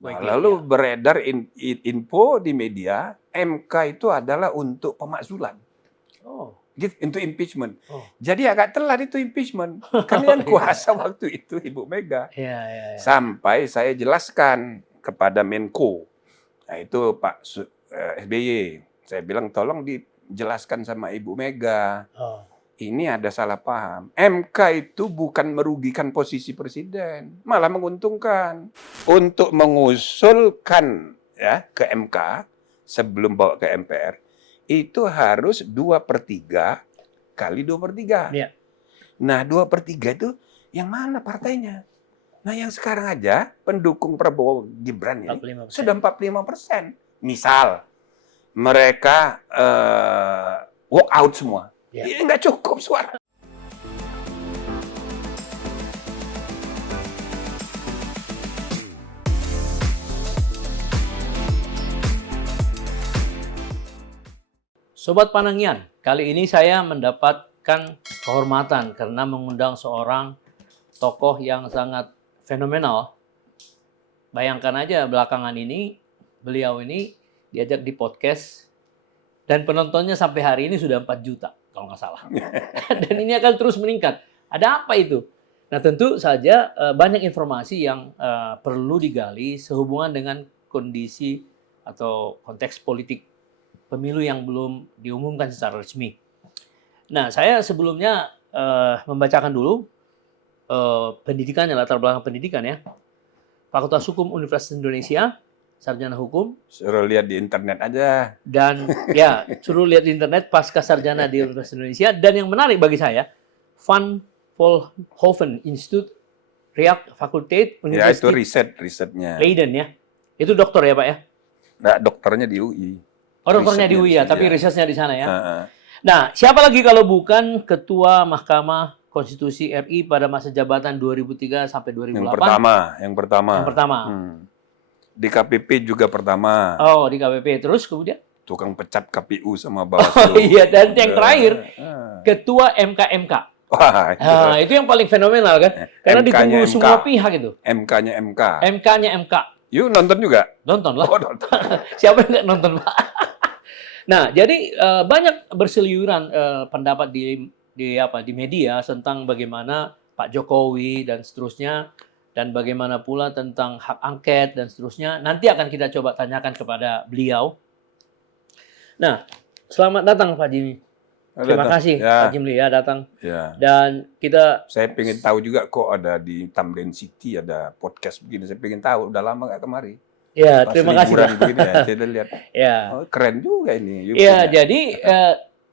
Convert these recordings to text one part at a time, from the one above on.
Nah, Baik, lalu ya. beredar info di media, MK itu adalah untuk pemakzulan. Oh. Gitu, untuk impeachment. Oh. Jadi agak telat itu impeachment. Kan yang kuasa waktu itu Ibu Mega. Iya. Sampai saya jelaskan kepada Menko. Nah, itu Pak SBY. Saya bilang tolong dijelaskan sama Ibu Mega. Oh. Ini ada salah paham. MK itu bukan merugikan posisi presiden, malah menguntungkan. Untuk mengusulkan ya ke MK sebelum bawa ke MPR, itu harus 2/3 kali 2/3. Iya. Nah, 2/3 itu yang mana partainya? Nah, yang sekarang aja pendukung Prabowo Gibran ini 45%. sudah 45%. Misal mereka walk out semua. Ya. Ini nggak cukup suara. Sobat Panangian, kali ini saya mendapatkan kehormatan karena mengundang seorang tokoh yang sangat fenomenal. Bayangkan aja belakangan ini, beliau ini diajak di podcast dan penontonnya sampai hari ini sudah 4 juta kalau nggak salah. Dan ini akan terus meningkat. Ada apa itu? Nah, tentu saja banyak informasi yang perlu digali sehubungan dengan kondisi atau konteks politik pemilu yang belum diumumkan secara resmi. Nah, saya sebelumnya membacakan dulu pendidikannya, latar belakang pendidikan ya. Fakultas Hukum Universitas Indonesia, sarjana hukum. Suruh lihat di internet aja. Dan ya, suruh lihat di internet pasca sarjana di Universitas Indonesia. Dan yang menarik bagi saya, Van Vollenhoven Institute, React Fakulteit Ya, itu University risetnya. Leiden ya. Itu dokter ya Pak ya? Nah, dokternya di UI. Oh, dokternya di UI ya, tapi risetnya di sana ya. Nah, siapa lagi kalau bukan Ketua Mahkamah Konstitusi RI pada masa jabatan 2003 sampai 2008? Yang pertama. Di KPP juga pertama. Oh, di KPP. Terus kemudian? Tukang pecat KPU sama Bawaslu. Oh iya, dan yang terakhir, Ketua MK-MK. Wah, itu yang paling fenomenal kan? Karena ditunggu semua pihak itu. MK-nya MK. MK-nya MK. Yuk nonton juga? Nonton lah. Oh, nonton. Siapa yang nggak nonton, Pak? Nah, jadi banyak berseliweran pendapat di media tentang bagaimana Pak Jokowi dan seterusnya, dan bagaimana pula tentang hak angket dan seterusnya. Nanti akan kita coba tanyakan kepada beliau. Nah, selamat datang Pak Jimmy. Terima kasih ya. Pak Jimmy ya datang. Ya. Dan saya pengen tahu juga kok ada di Tamrin City ada podcast begini. Saya pengen tahu. Udah lama nggak kemari. Ya, terima kasih Pak. Begini ya, saya lihat. Ya. Oh, keren juga ini. Ya, jadi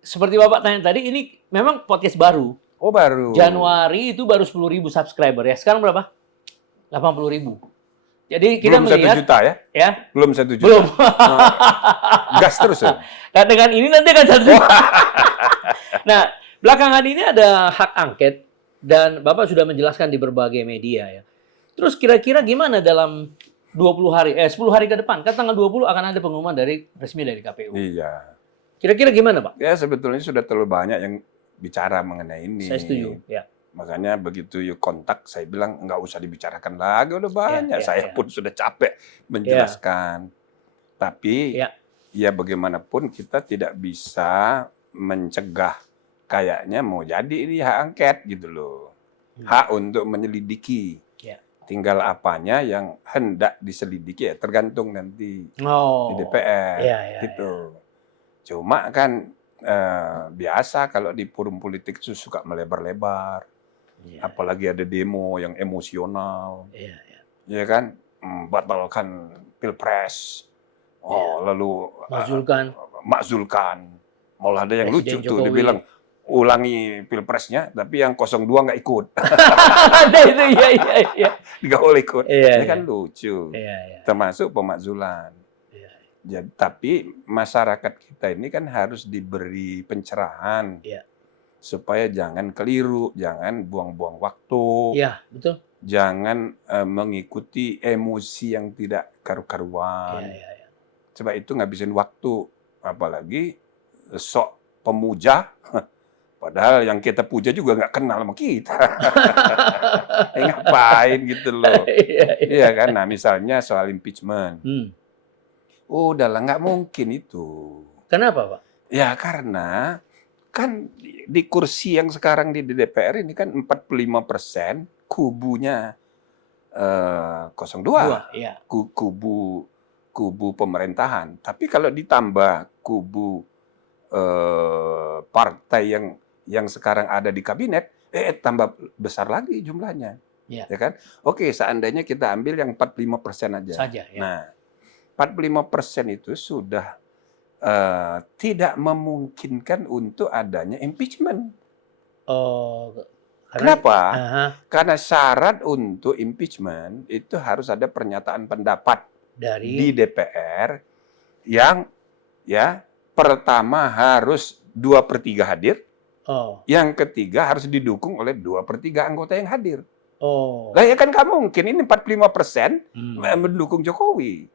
seperti Bapak tanya tadi, ini memang podcast baru. Oh, baru. Januari itu baru 10.000 subscriber ya. Sekarang berapa? 80.000. Jadi kita belum melihat 1 juta ya? Ya. Belum 1 juta. Belum. Gas terus ya? Nah, dengan ini nanti akan 1 juta. Nah, belakangan ini ada hak angket dan Bapak sudah menjelaskan di berbagai media ya. Terus kira-kira gimana dalam 10 hari ke depan? Kan tanggal 20 akan ada pengumuman resmi dari KPU. Iya. Kira-kira gimana, Pak? Ya, sebetulnya sudah terlalu banyak yang bicara mengenai ini. Saya setuju, ya. Makanya begitu yuk kontak, saya bilang nggak usah dibicarakan lagi, udah banyak. Saya pun sudah capek menjelaskan. Tapi ya bagaimanapun kita tidak bisa mencegah. Kayaknya mau jadi ini hak angket gitu loh. Hak untuk menyelidiki. Tinggal apanya yang hendak diselidiki ya tergantung nanti di DPR gitu. Cuma kan biasa kalau di forum politik itu suka melebar-lebar. Apalagi ada demo yang emosional. Ya kan? Batalkan Pilpres. Lalu makzulkan. Malah ada yang lucu tuh, dia bilang ulangi Pilpresnya, tapi yang 02 nggak ikut. Ada itu, iya. Nggak boleh ikut. Ini kan lucu. Termasuk pemakzulan. Jadi, tapi masyarakat kita ini kan harus diberi pencerahan. Supaya jangan keliru, jangan buang-buang waktu. Iya, betul. Jangan mengikuti emosi yang tidak karu-karuan. Coba itu ngabisin waktu. Apalagi sok pemuja, Padahal yang kita puja juga nggak kenal sama kita. Ngapain gitu loh. Iya kan? Nah misalnya soal impeachment. Udahlah, nggak mungkin itu. Kenapa, Pak? Ya karena kan di kursi yang sekarang di DPR ini kan 45% kubunya 02, ya. kubu pemerintahan. Tapi kalau ditambah kubu partai yang sekarang ada di kabinet, tambah besar lagi jumlahnya. Ya kan? Oke, seandainya kita ambil yang 45% aja. Saja, ya. Nah, 45% itu sudah tidak memungkinkan untuk adanya impeachment. Kenapa? Karena syarat untuk impeachment itu harus ada pernyataan pendapat di DPR yang pertama harus 2/3 hadir, yang ketiga harus didukung oleh 2/3 anggota yang hadir. Lah ya kan nggak mungkin ini 45% mendukung Jokowi.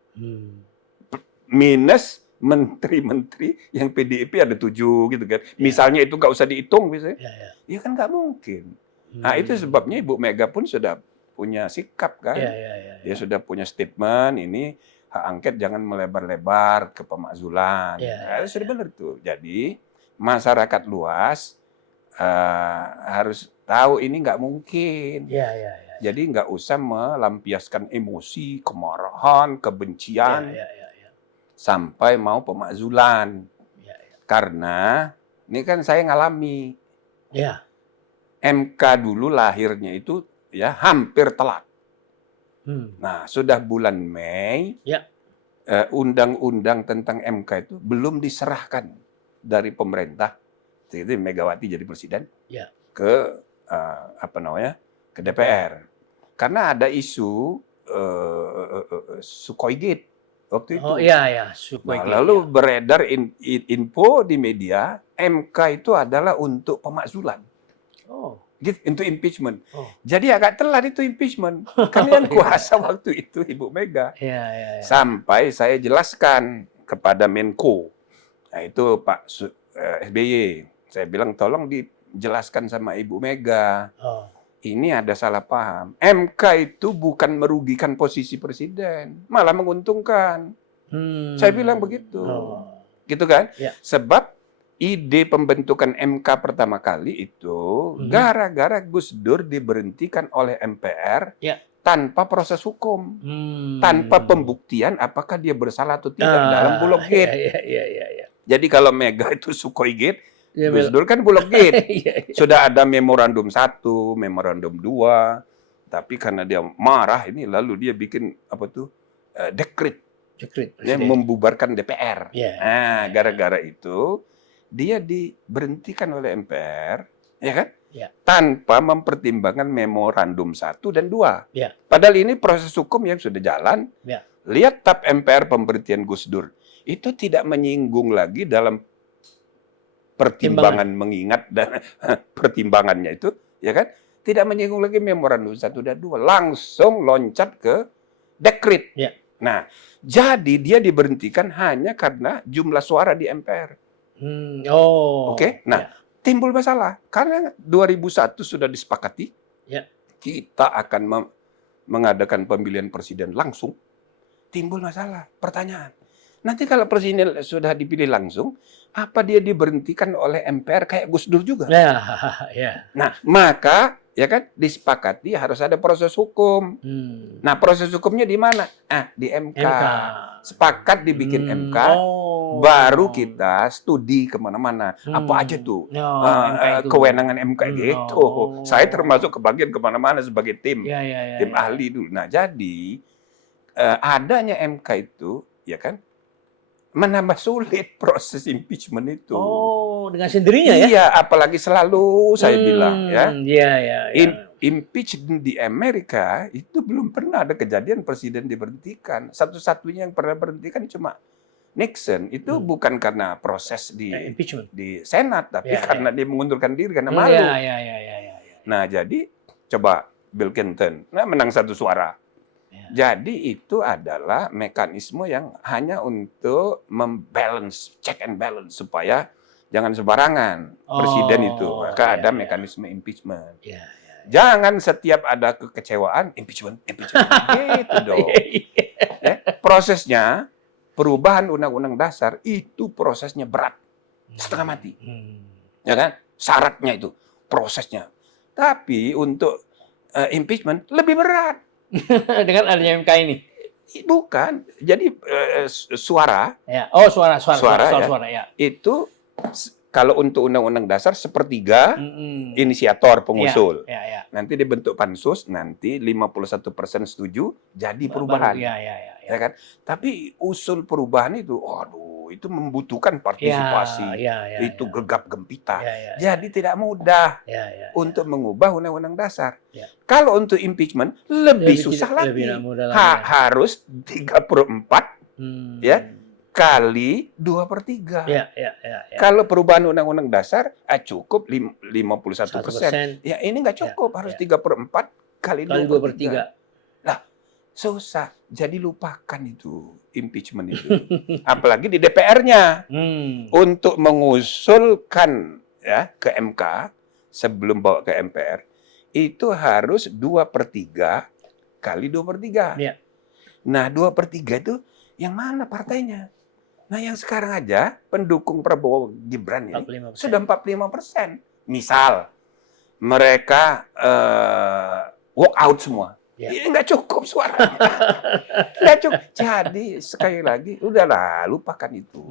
Minus menteri-menteri yang PDIP ada 7 gitu kan. Misalnya itu nggak usah dihitung misalnya. Ya kan nggak mungkin. Nah itu sebabnya Ibu Mega pun sudah punya sikap kan. Dia sudah punya statement ini hak angket jangan melebar-lebar ke pemakzulan. Sudah benar tuh. Jadi masyarakat luas harus tahu ini nggak mungkin. Jadi nggak usah melampiaskan emosi, kemarahan, kebencian sampai mau pemakzulan. Karena ini kan saya ngalami. MK dulu lahirnya itu ya hampir telat. Nah, sudah bulan Mei, undang-undang tentang MK itu belum diserahkan dari pemerintah, itu Megawati jadi presiden, ke ke DPR. Karena ada isu Sukhoi Gate waktu itu. Sukhoi Gate. Lalu beredar info di media, MK itu adalah untuk pemakzulan. Gitu, untuk impeachment. Jadi agak telat itu impeachment. Kan yang kuasa waktu itu Ibu Mega. Sampai saya jelaskan kepada Menko. Nah itu Pak SBY. Saya bilang tolong dijelaskan sama Ibu Mega. Ini ada salah paham. MK itu bukan merugikan posisi presiden, malah menguntungkan. Saya bilang begitu. Gitu kan? Sebab ide pembentukan MK pertama kali itu gara-gara Gus Dur diberhentikan oleh MPR tanpa proses hukum, tanpa pembuktian apakah dia bersalah atau tidak dalam Bulog Gate. Jadi kalau Mega itu Sukhoi Gate, Gus Dur kan Bulog Gate. Sudah ada memorandum 1, memorandum 2, tapi karena dia marah ini lalu dia bikin dekret yang membubarkan DPR. Nah, gara-gara itu dia diberhentikan oleh MPR, ya kan? Tanpa mempertimbangkan memorandum 1 dan 2. Padahal ini proses hukum yang sudah jalan. Lihat tap MPR pemberhentian Gus Dur. Itu tidak menyinggung lagi dalam pertimbangan mengingat dan pertimbangannya itu, ya kan? Tidak menyinggung lagi memorandum 1 dan 2. Langsung loncat ke dekret. Nah, jadi dia diberhentikan hanya karena jumlah suara di MPR. Oke, nah timbul masalah karena 2001 sudah disepakati kita akan mengadakan pemilihan presiden langsung. Timbul masalah, pertanyaan. Nanti kalau presiden sudah dipilih langsung, apa dia diberhentikan oleh MPR kayak Gus Dur juga? Nah, maka ya kan disepakati harus ada proses hukum. Nah, proses hukumnya di mana? Di MK. Sepakat dibikin MK, baru kita studi kemana-mana. Apa aja tuh kewenangan MK gitu. Saya termasuk kebagian kemana-mana sebagai tim ahli dulu. Nah, jadi adanya MK itu, ya kan, menambah sulit proses impeachment itu. Dengan sendirinya ya? Iya, apalagi selalu saya bilang ya. Impeachment di Amerika itu belum pernah ada kejadian presiden diberhentikan. Satu-satunya yang pernah berhentikan cuma Nixon. Itu bukan karena proses di Senat, tapi karena dia mengundurkan diri karena malu. Nah, jadi coba Bill Clinton, menang 1 suara. Jadi itu adalah mekanisme yang hanya untuk membalance, check and balance supaya Jangan sembarangan presiden itu, maka ada mekanisme impeachment. Jangan setiap ada kekecewaan impeachment, gitu dong. Ya, prosesnya perubahan Undang-Undang Dasar itu prosesnya berat, setengah mati, ya kan? Syaratnya itu, prosesnya. Tapi untuk impeachment lebih berat. Dengan adanya MK ini. Bukan, jadi suara. Ya. Oh, suara ya. Itu kalau untuk Undang-Undang Dasar sepertiga inisiator pengusul. Ya. Nanti dibentuk pansus, nanti 51% setuju, jadi perubahan. Ya kan? Tapi usul perubahan itu, aduh, itu membutuhkan partisipasi. Itu gegap gempita. Jadi tidak mudah untuk mengubah Undang-Undang Dasar. Kalau untuk impeachment lebih susah lagi. Harus 34 ya kali 2/3. Kalau perubahan Undang-Undang Dasar cukup 51%. Ya ini nggak cukup, harus 3/4 kali 2/3. Lah, susah. Jadi lupakan itu impeachment itu. Apalagi di DPR-nya. Untuk mengusulkan ya ke MK sebelum bawa ke MPR itu harus 2/3 kali 2/3. Nah, 2/3 itu yang mana partainya? Nah, yang sekarang aja pendukung Prabowo Gibran ini 45%. Sudah 45%. Misal mereka walk out semua. Ya nggak cukup suaranya. Nggak cukup. Jadi sekali lagi, udahlah, lupakan itu.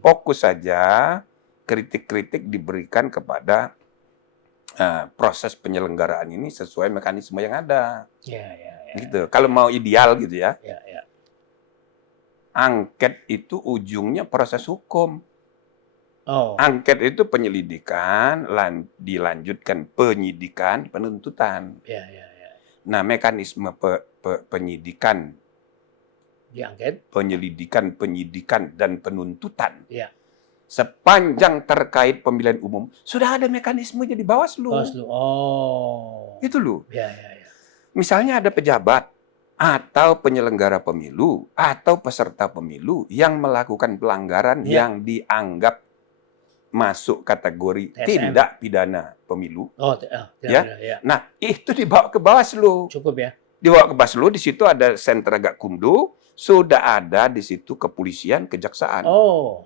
Fokus saja, kritik-kritik diberikan kepada proses penyelenggaraan ini sesuai mekanisme yang ada. Gitu. Kalau mau ideal gitu ya. Angket itu ujungnya proses hukum. Angket itu penyelidikan, dilanjutkan penyidikan, penuntutan. Nah, mekanisme penyidikan, diangket, penyidikan, dan penuntutan. Sepanjang terkait pemilihan umum, sudah ada mekanismenya di Bawaslu. Itu loh. Misalnya ada pejabat atau penyelenggara pemilu atau peserta pemilu yang melakukan pelanggaran yang dianggap masuk kategori tindak pidana pemilu. Nah, itu dibawa ke Bawaslu. Cukup ya. Dibawa ke Bawaslu, di situ ada sentra Gakumdu, sudah ada di situ kepolisian, kejaksaan.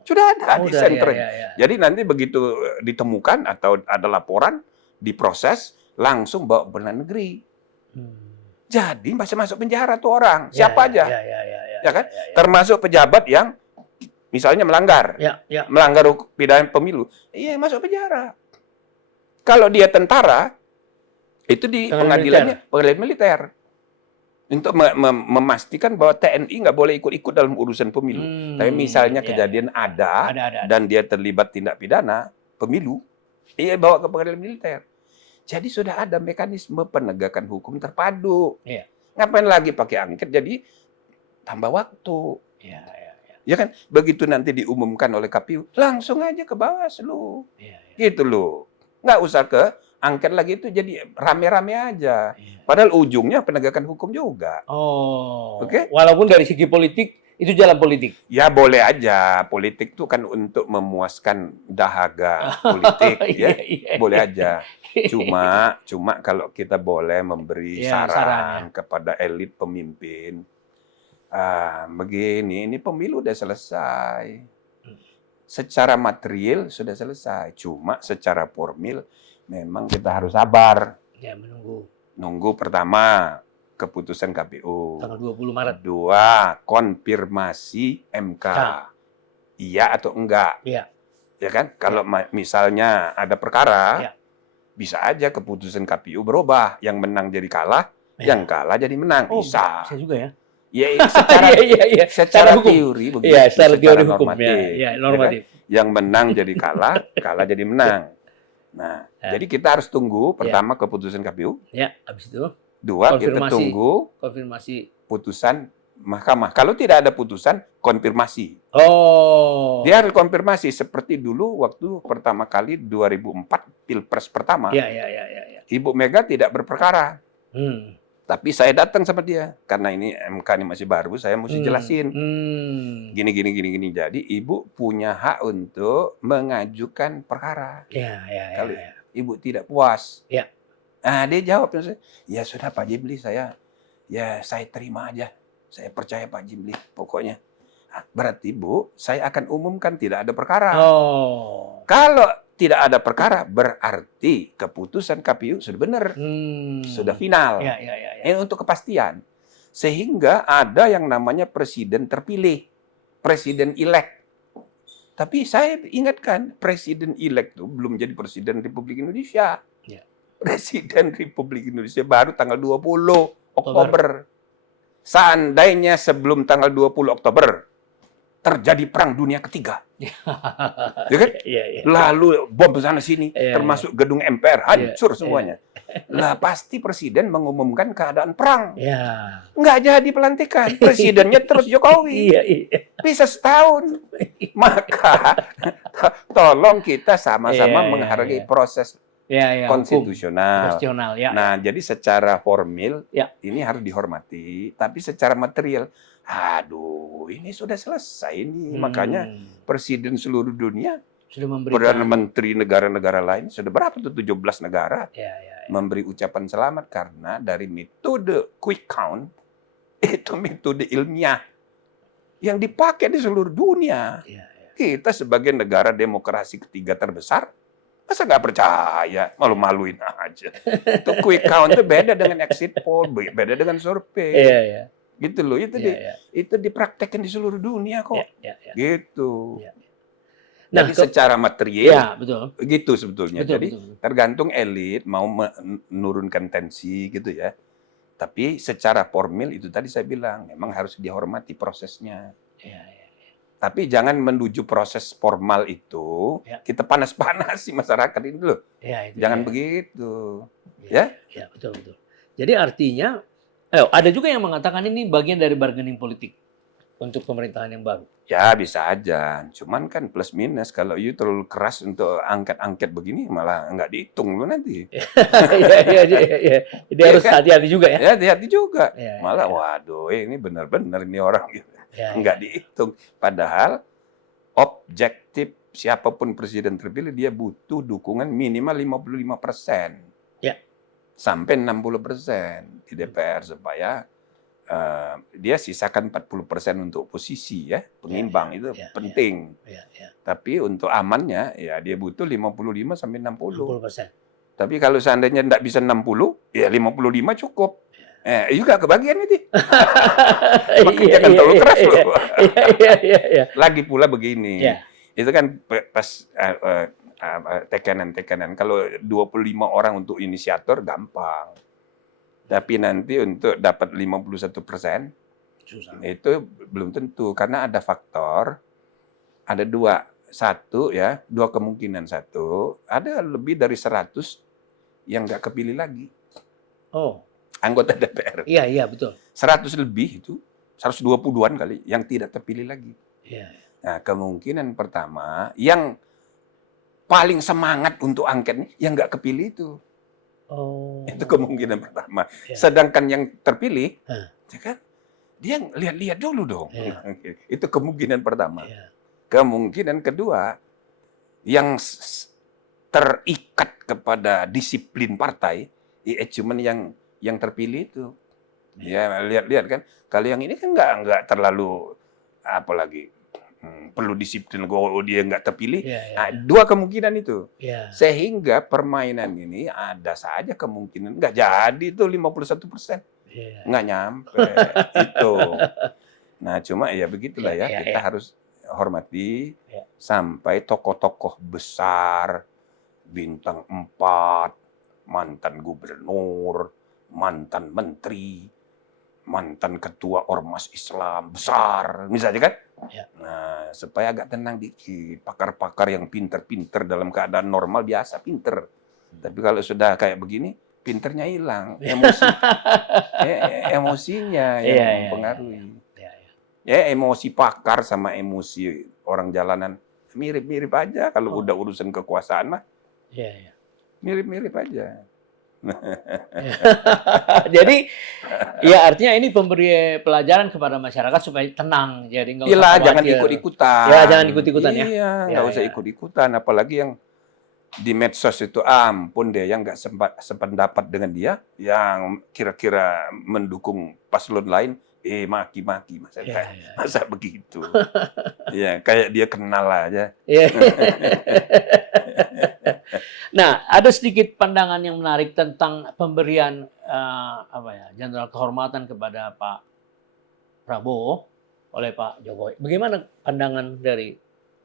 Sudah ada di sentra. Jadi nanti begitu ditemukan atau ada laporan, diproses, langsung bawa ke pengadilan negeri. Jadi masuk penjara tuh orang, siapa aja, ya kan? Termasuk pejabat yang misalnya melanggar pidana pemilu, masuk penjara. Kalau dia tentara, itu di pengadilan militer untuk memastikan bahwa TNI nggak boleh ikut-ikut dalam urusan pemilu. Tapi misalnya kejadian ada dan dia terlibat tindak pidana pemilu, bawa ke pengadilan militer. Jadi sudah ada mekanisme penegakan hukum terpadu. Ngapain lagi pakai angket? Jadi tambah waktu. Ya kan? Begitu nanti diumumkan oleh KPU, langsung aja ke Bawaslu. Gitu loh. Nggak usah ke angket lagi, itu jadi rame-rame aja. Padahal ujungnya penegakan hukum juga. Oke? Walaupun dari segi politik, itu jalan politik. Ya boleh aja, politik itu kan untuk memuaskan dahaga politik, boleh aja. Cuma kalau kita boleh memberi saran kepada elit pemimpin, begini, ini pemilu udah selesai, secara material sudah selesai, cuma secara formil memang kita harus sabar. Nunggu pertama keputusan KPU. Tanggal 20 Maret. 2, konfirmasi MK. Iya atau enggak. Ya kan? Kalau misalnya ada perkara, bisa aja keputusan KPU berubah. Yang menang jadi kalah, yang kalah jadi menang. Bisa juga ya. Secara teori begitu. Secara teori hukum. Ya Normatif. kan? Yang menang jadi kalah, kalah jadi menang. Nah, jadi kita harus tunggu pertama keputusan KPU. Habis itu 2, kita tunggu konfirmasi putusan mahkamah. Kalau tidak ada putusan, konfirmasi. Dia harus konfirmasi seperti dulu waktu pertama kali 2004 Pilpres pertama. Ibu Mega tidak berperkara. Tapi saya datang sama dia karena ini MK ini masih baru, saya mesti jelasin. Gini. Jadi ibu punya hak untuk mengajukan perkara. Kalau ibu tidak puas. Nah, dia jawab, ya sudah Pak Jimli, saya terima aja. Saya percaya Pak Jimli, pokoknya. Nah, berarti Bu, saya akan umumkan tidak ada perkara. Kalau tidak ada perkara, berarti keputusan KPU sudah benar. Sudah final. Ini untuk kepastian. Sehingga ada yang namanya presiden terpilih. Presiden elect. Tapi saya ingatkan, presiden elect itu belum jadi presiden Republik Indonesia. Presiden Republik Indonesia baru tanggal 20 Oktober. Seandainya sebelum tanggal 20 Oktober terjadi perang dunia ketiga. Ya kan? Lalu bom sana sini, termasuk gedung MPR hancur semuanya. Lah pasti presiden mengumumkan keadaan perang. Nggak jadi pelantikan. Presidennya terus Jokowi. Bisa setahun. Maka tolong kita sama-sama menghargai proses konstitusional. Nah, jadi secara formil ini harus dihormati, tapi secara material, aduh, ini sudah selesai ini. Makanya presiden seluruh dunia, sudah memberikan, Perdana Menteri negara-negara lain, sudah berapa tuh 17 negara memberi ucapan selamat karena dari metode quick count itu metode ilmiah yang dipakai di seluruh dunia. Kita sebagai negara demokrasi ketiga terbesar, masa nggak percaya, malu-maluin aja. Itu quick count itu beda dengan exit poll, beda dengan survei. Gitu loh, itu dipraktekkan di seluruh dunia kok. Gitu. Jadi secara material, begitu sebetulnya. Jadi tergantung elit mau menurunkan tensi gitu ya. Tapi secara formil itu tadi saya bilang, memang harus dihormati prosesnya. Tapi jangan menuju proses formal itu, kita panas-panasi masyarakat ini loh. Jangan begitu. Betul. Jadi artinya, ada juga yang mengatakan ini bagian dari bargaining politik untuk pemerintahan yang baru. Ya bisa aja, cuman kan plus minus kalau you terlalu keras untuk angket-angket begini malah nggak dihitung loh nanti. Jadi harus hati-hati juga ya. Hati-hati juga. Malah waduh, ini benar-benar ini orang gitu. Nggak dihitung. Padahal objektif siapapun presiden terpilih dia butuh dukungan minimal 55% sampai 60% di DPR supaya dia sisakan 40% untuk oposisi ya, pengimbang itu penting. Tapi untuk amannya ya dia butuh 55 sampai 60%. Tapi kalau seandainya tidak bisa 60, ya 55 cukup. Juga kebagian itu. Makanya jangan terlalu keras loh. Lagi pula begini. Itu kan pas tekanan. Kalau 25 orang untuk inisiator gampang. Tapi nanti untuk dapat 51% itu belum tentu karena ada faktor, ada dua kemungkinan. Satu, ada lebih dari 100 yang nggak kepilih lagi. Anggota DPR. Iya, betul. 100 lebih itu, 120-an kali yang tidak terpilih lagi. Nah, kemungkinan pertama yang paling semangat untuk angket yang nggak kepilih itu. Itu kemungkinan pertama. Sedangkan yang terpilih, kan, dia lihat-lihat dulu dong. Itu kemungkinan pertama. Kemungkinan kedua, yang terikat kepada disiplin partai, cuman yang terpilih itu. Ya lihat-lihat kan. Kalau yang ini kan nggak terlalu apalagi perlu disiplin dia nggak terpilih. Nah, dua kemungkinan itu. Sehingga permainan ini ada saja kemungkinan nggak jadi itu 51%. Nggak nyampe itu. Nah, cuma ya begitulah ya. Kita harus hormati sampai tokoh-tokoh besar, bintang 4, mantan gubernur, mantan menteri, mantan ketua ormas Islam besar, misalnya kan? Nah, supaya agak tenang dikit. Pakar-pakar yang pinter-pinter dalam keadaan normal biasa pinter. Tapi kalau sudah kayak begini, pinternya hilang, emosinya yang mempengaruhi. Emosi pakar sama emosi orang jalanan mirip-mirip aja kalau udah urusan kekuasaan mah. Mirip-mirip aja. Jadi ya artinya ini pemberi pelajaran kepada masyarakat supaya tenang, jadi nggak usah Iyalah, khawatir. jangan ikut-ikutan. Ya jangan ikut-ikutan ya. Iya, nggak Ya, usah ya. ikut-ikutan. Apalagi yang di medsos itu, ampun deh, yang nggak sependapat dengan dia, yang kira-kira mendukung paslon lain, maki-maki. Masa, Ya, ya. masa begitu? Ya, kayak dia kenal aja. Ya. Nah, ada sedikit pandangan yang menarik tentang pemberian jenderal kehormatan kepada Pak Prabowo oleh Pak Jokowi. Bagaimana pandangan dari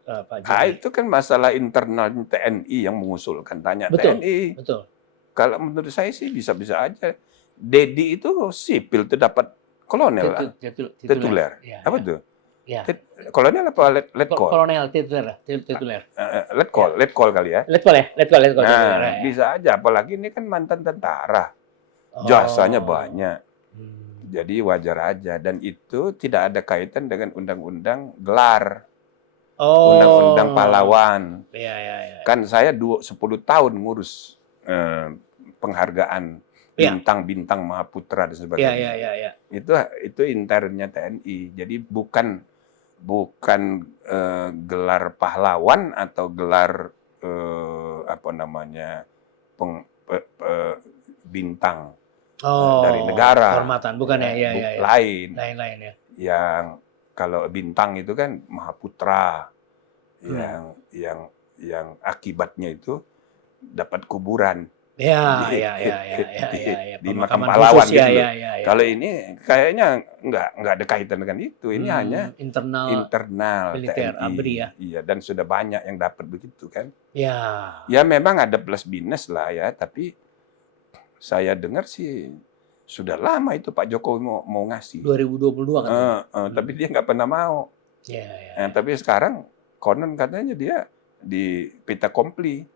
Pak Jokowi? Itu kan masalah internal TNI yang mengusulkan. Tanya Betul, TNI. betul. Kalau menurut saya sih bisa-bisa aja. Dedi itu sipil tuh dapat kolonel, tituler. Ya, Apa ya. tuh? Ya. Kolonel apa letkol? Kolonel tituler. Letkol kali ya. Letkol. Nah, bisa aja. Apalagi ini kan mantan tentara. Jasanya banyak. Jadi wajar aja. Dan itu tidak ada kaitan dengan undang-undang gelar. Undang-undang pahlawan. Ya. Kan saya 10 tahun ngurus penghargaan bintang-bintang Mahaputra dan sebagainya. Ya. Itu internnya TNI. Jadi bukan gelar pahlawan atau gelar bintang dari negara. Kehormatan, bukan ya. Lain ya. Yang kalau bintang itu kan Mahaputra, yang akibatnya itu dapat kuburan. Ya. Di makam pahlawan gitu. Ya. Kalau ini kayaknya nggak ada kaitan dengan itu. Ini hanya internal militer, TNI. ABRI ya. Iya, dan sudah banyak yang dapat begitu kan. Ya. Ya memang ada plus minus lah ya, tapi saya dengar sih sudah lama itu Pak Jokowi mau ngasih. 2022 kan. Tapi dia nggak pernah mau. Ya. Tapi sekarang konon katanya dia di pita kompli.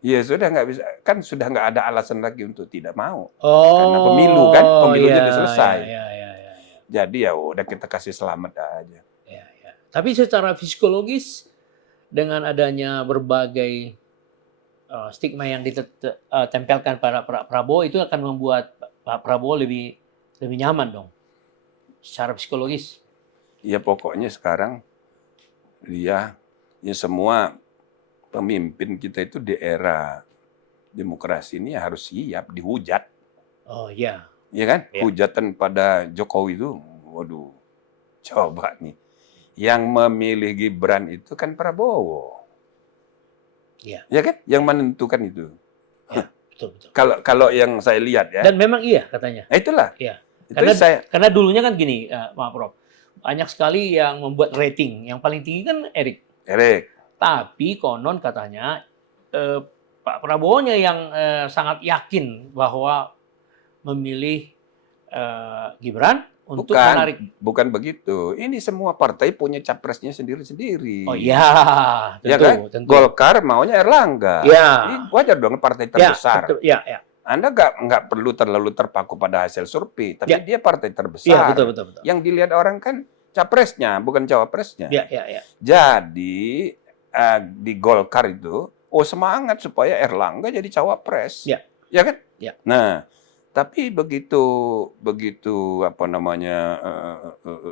Ya sudah nggak bisa, kan sudah nggak ada alasan lagi untuk tidak mau. Karena pemilunya sudah selesai. Ya. Jadi ya udah kita kasih selamat aja. Ya. Tapi secara psikologis dengan adanya berbagai stigma yang ditempelkan pada Pak Prabowo itu akan membuat Pak Prabowo lebih nyaman dong secara psikologis. Ya pokoknya sekarang ya semua pemimpin kita itu di era demokrasi ini harus siap dihujat. Oh iya. Iya kan? Ya. Hujatan pada Jokowi itu, waduh, coba nih. Yang memilih Gibran itu kan Prabowo. Iya. Ya kan? Yang menentukan itu. Ya, betul. Kalau yang saya lihat ya. Dan memang iya katanya. Nah, itulah. Iya. Itu karena dulunya kan gini, Pak Prof. Banyak sekali yang membuat rating. Yang paling tinggi kan Erik. Tapi konon katanya Pak Prabowo-nya yang sangat yakin bahwa memilih Gibran untuk menarik. Bukan begitu. Ini semua partai punya capresnya sendiri-sendiri. Oh iya, tentu, ya kan? tentu. Golkar maunya Erlangga. Ya. Ini wajar dong partai terbesar. Ya. Anda nggak perlu terlalu terpaku pada hasil survei, tapi dia partai terbesar. Ya, betul. Yang dilihat orang kan capresnya, bukan cawapresnya. Ya. Jadi di Golkar itu, semangat supaya Erlangga jadi cawapres. Ya kan? Ya. Nah, tapi begitu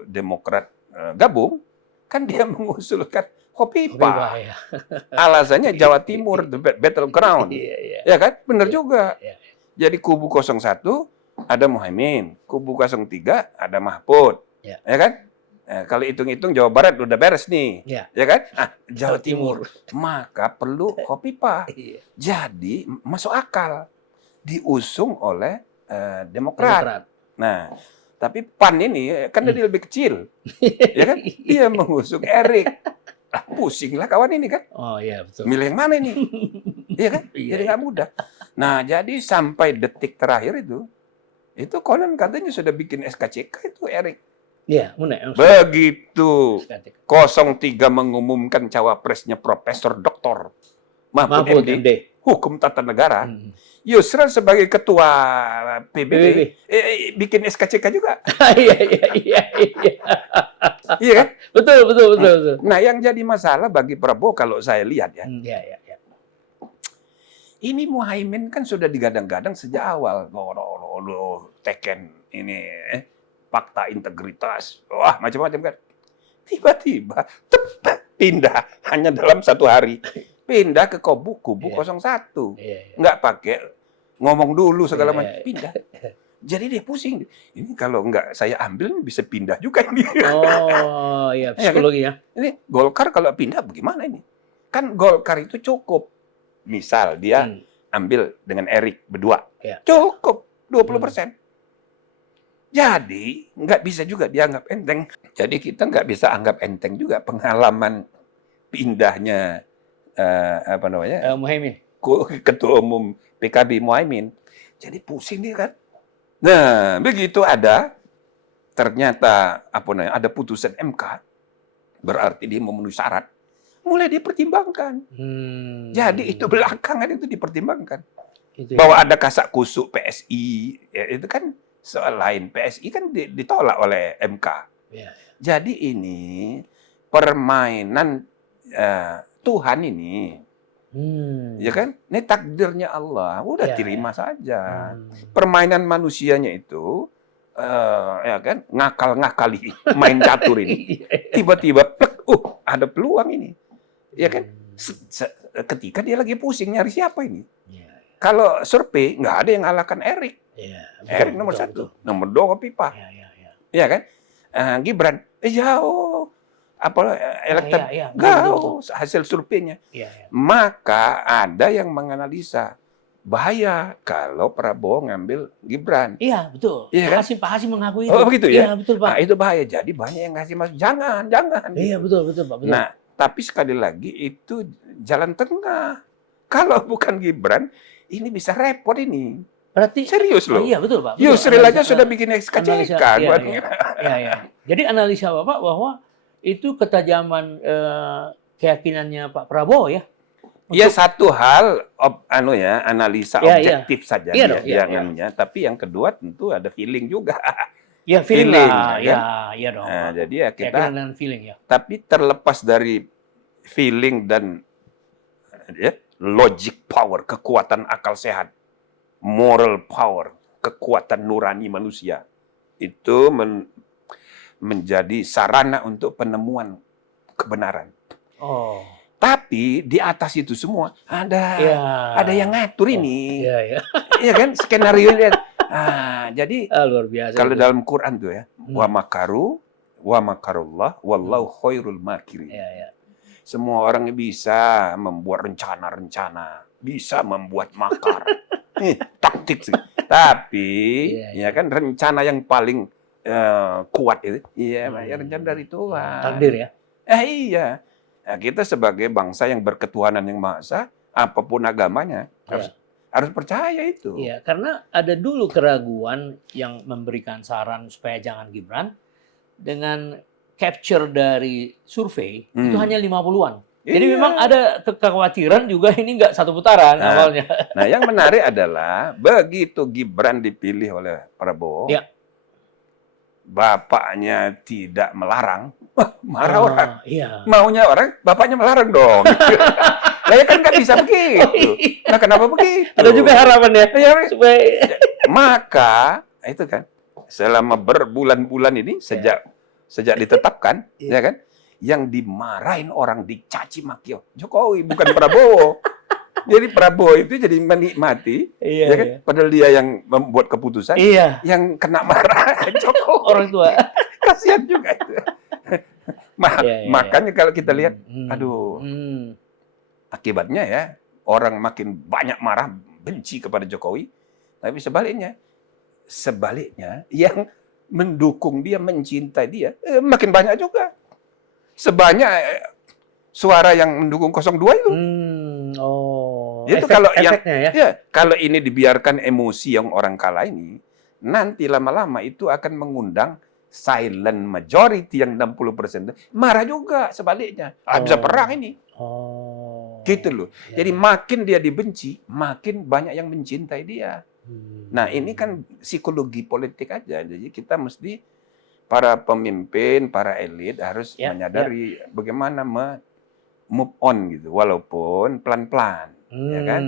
Demokrat gabung, kan dia mengusulkan Khofifa. Ya. Alasannya Jawa Timur, the battleground. Ya kan? Benar juga. Ya. Jadi kubu 01 ada Muhaimin, kubu 03 ada Mahfud. Ya kan? Kalau hitung-hitung Jawa Barat udah beres nih, ya kan? Jawa Timur, maka perlu Khofifa. Jadi masuk akal diusung oleh Demokrat. Nah, tapi PAN ini kan dia lebih kecil, ya kan? Dia mengusung Erik. Pusing lah kawan ini kan? Oh iya betul. Milih yang mana ini? Iya kan? Jadi nggak mudah. Nah, jadi sampai detik terakhir itu konon katanya sudah bikin SKCK itu Erik. Iya, begitu 03 mengumumkan cawapresnya Profesor Dr. Mahfud MD, Hukum Tata Negara. Yusran sebagai ketua PBB bikin SKCK juga. Iya. Iya kan? Betul. Nah, yang jadi masalah bagi Prabowo kalau saya lihat ya. Ini Muhaimin kan sudah digadang-gadang sejak awal. Teken ini fakta integritas. Wah, macam-macam kan. Tiba-tiba pindah hanya dalam 1 hari. Pindah ke kubu 01. Nggak pakai ngomong dulu segala macam. Pindah. Jadi dia pusing. Ini kalau nggak saya ambil bisa pindah juga ini. Oh, iya, psikologi ya. Ini Golkar kalau pindah bagaimana ini? Kan Golkar itu cukup. Misal dia ambil dengan Erik berdua. Cukup 20%. Jadi nggak bisa juga dianggap enteng. Jadi kita nggak bisa anggap enteng juga pengalaman pindahnya Muhaimin. Ketua Umum PKB Muhaimin. Jadi pusing dia kan. Nah, begitu ternyata ada putusan MK, berarti dia memenuhi syarat, mulai dipertimbangkan. Jadi itu belakangan itu dipertimbangkan. Bahwa ada kasak kusuk PSI, ya, itu kan soal lain. PSI kan ditolak oleh MK. Jadi ini permainan Tuhan ini. Ya kan? Ini takdirnya Allah. Udah terima saja. Permainan manusianya itu ya kan ngakal-ngakali main catur ini. Tiba-tiba ada peluang ini. Ya kan? Ketika dia lagi pusing nyari siapa ini. Kalau survei nggak ada yang ngalahkan Erik. Erik nomor 1, nomor 2 Kopipa. Ya kan? Gibran jauh. Hasil surveinya. Maka ada yang menganalisa bahaya kalau Prabowo ngambil Gibran. Iya, betul. Iya, Pak Hasim mengakui itu. Oh, begitu ya? Iya, betul, Pak. Nah, itu bahaya. Jadi banyak yang ngasih masuk. Jangan. Iya, gitu. betul, Pak. Betul. Nah, tapi sekali lagi itu jalan tengah. Kalau bukan Gibran, ini bisa repot ini. Berarti serius loh. Iya, betul, Pak. Yusril aja sudah bikin SKCK. Iya. Jadi analisa Bapak bahwa itu ketajaman keyakinannya Pak Prabowo ya. Ya satu hal analisa objektif saja tapi yang kedua tentu ada feeling juga. Ya feeling lah, ya dong. Nah, jadi ya kita dengan feeling ya. Tapi terlepas dari feeling dan logic power, kekuatan akal sehat, moral power, kekuatan nurani manusia itu menjadi sarana untuk penemuan kebenaran. Tapi di atas itu semua ada yang ngatur ini. Iya kan skenario ini. Jadi luar biasa. Kalau dalam Quran tuh ya, wa makaru wa makarullah wallahu khairul makirin. Semua orang bisa membuat rencana-rencana, bisa membuat makar. Taktik sih. Tapi ya kan rencana yang paling kuat itu rencana dari Tuhan. Takdir ya. Iya. Nah, kita sebagai bangsa yang berketuhanan yang Maha Esa, apapun agamanya harus percaya itu. Iya, karena ada dulu keraguan yang memberikan saran supaya jangan Gibran dengan capture dari survei itu hanya 50-an. Jadi memang ada kekhawatiran juga ini nggak satu putaran awalnya. Nah, yang menarik adalah begitu Gibran dipilih oleh Prabowo, bapaknya tidak melarang, marah orang. Maunya orang, bapaknya melarang dong. Nah, ya kan nggak bisa begitu. Nah, kenapa begitu? Ada juga harapan ya, supaya maka itu kan selama berbulan-bulan ini sejak ditetapkan, ya kan, yang dimarahin orang, dicaci maki Jokowi bukan Prabowo. Jadi Prabowo itu jadi menikmati, ya kan? Padahal dia yang membuat keputusan, yang kena marah Jokowi. Orang tua. Kasihan juga itu. Makanya kalau kita lihat, akibatnya ya orang makin banyak marah, benci kepada Jokowi. Tapi sebaliknya yang mendukung dia, mencintai dia, makin banyak juga. Sebanyak suara yang mendukung 02 itu. Itu kalau kalau ini dibiarkan emosi yang orang kalah ini, nanti lama-lama itu akan mengundang silent majority yang 60% marah juga sebaliknya. Bisa perang ini. Gitu loh. Jadi makin dia dibenci, makin banyak yang mencintai dia. Nah, ini kan psikologi politik aja. Jadi kita mesti para pemimpin, para elit harus menyadari bagaimana move on gitu, walaupun pelan-pelan. Ya kan?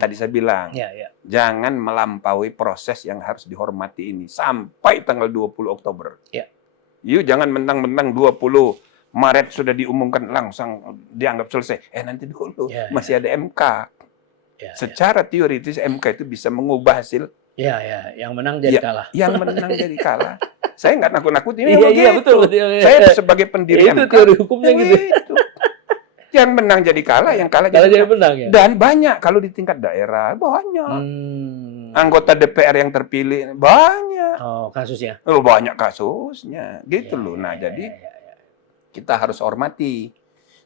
Tadi saya bilang, Ya, ya. jangan melampaui proses yang harus dihormati ini sampai tanggal 20 Oktober. Ya. Yuk jangan mentang-mentang 20 Maret sudah diumumkan langsung dianggap selesai. Nanti dulu, Ya, masih ada MK. Ya, Secara teoritis MK itu bisa mengubah hasil. Ya, ya. Yang menang jadi kalah. Yang menang jadi kalah. Saya nggak nakut-nakutin. Iya, betul. Saya sebagai pendiri itu MK. teori hukumnya gitu. Itu. Yang menang jadi kalah, yang kalah Kalau jadi jadi menang ya. Dan banyak kalau di tingkat daerah banyak. Anggota DPR yang terpilih banyak. Oh, kasusnya. Banyak kasusnya, gitu Ya, loh. Nah, ya, jadi ya. kita harus hormati.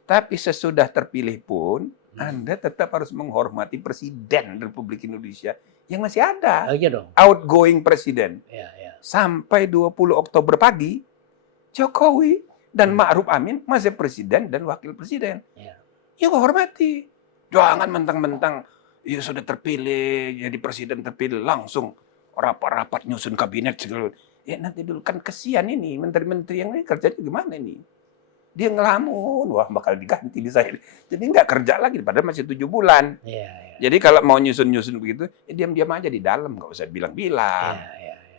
Tapi sesudah terpilih pun, Anda tetap harus menghormati Presiden Republik Indonesia yang masih ada. Oh, iya dong. Outgoing Presiden. Ya, ya. Sampai 20 Oktober pagi, Jokowi dan Ma'ruf Amin masih Presiden dan Wakil Presiden. Ya hormati. Jangan mentang-mentang ya sudah terpilih, jadi Presiden terpilih langsung rapat-rapat nyusun kabinet segala. Ya nanti dulu kan kesian ini menteri-menteri yang ini kerjanya gimana ini? Dia ngelamun, wah bakal diganti di saya. Jadi nggak kerja lagi, padahal masih 7 bulan. Jadi kalau mau nyusun-nyusun begitu, ya diam-diam aja di dalam, nggak usah bilang-bilang.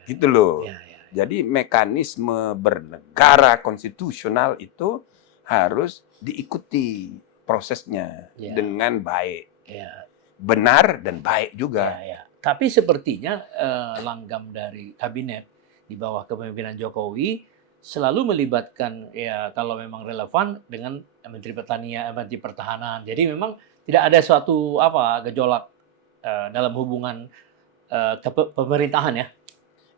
Gitu loh. Jadi mekanisme bernegara konstitusional itu harus diikuti prosesnya dengan baik. Benar dan baik juga. Tapi sepertinya langgam dari kabinet di bawah kepemimpinan Jokowi selalu melibatkan kalau memang relevan dengan Menteri Pertanian, Menteri Pertahanan. Jadi memang tidak ada suatu gejolak dalam hubungan pemerintahan ya.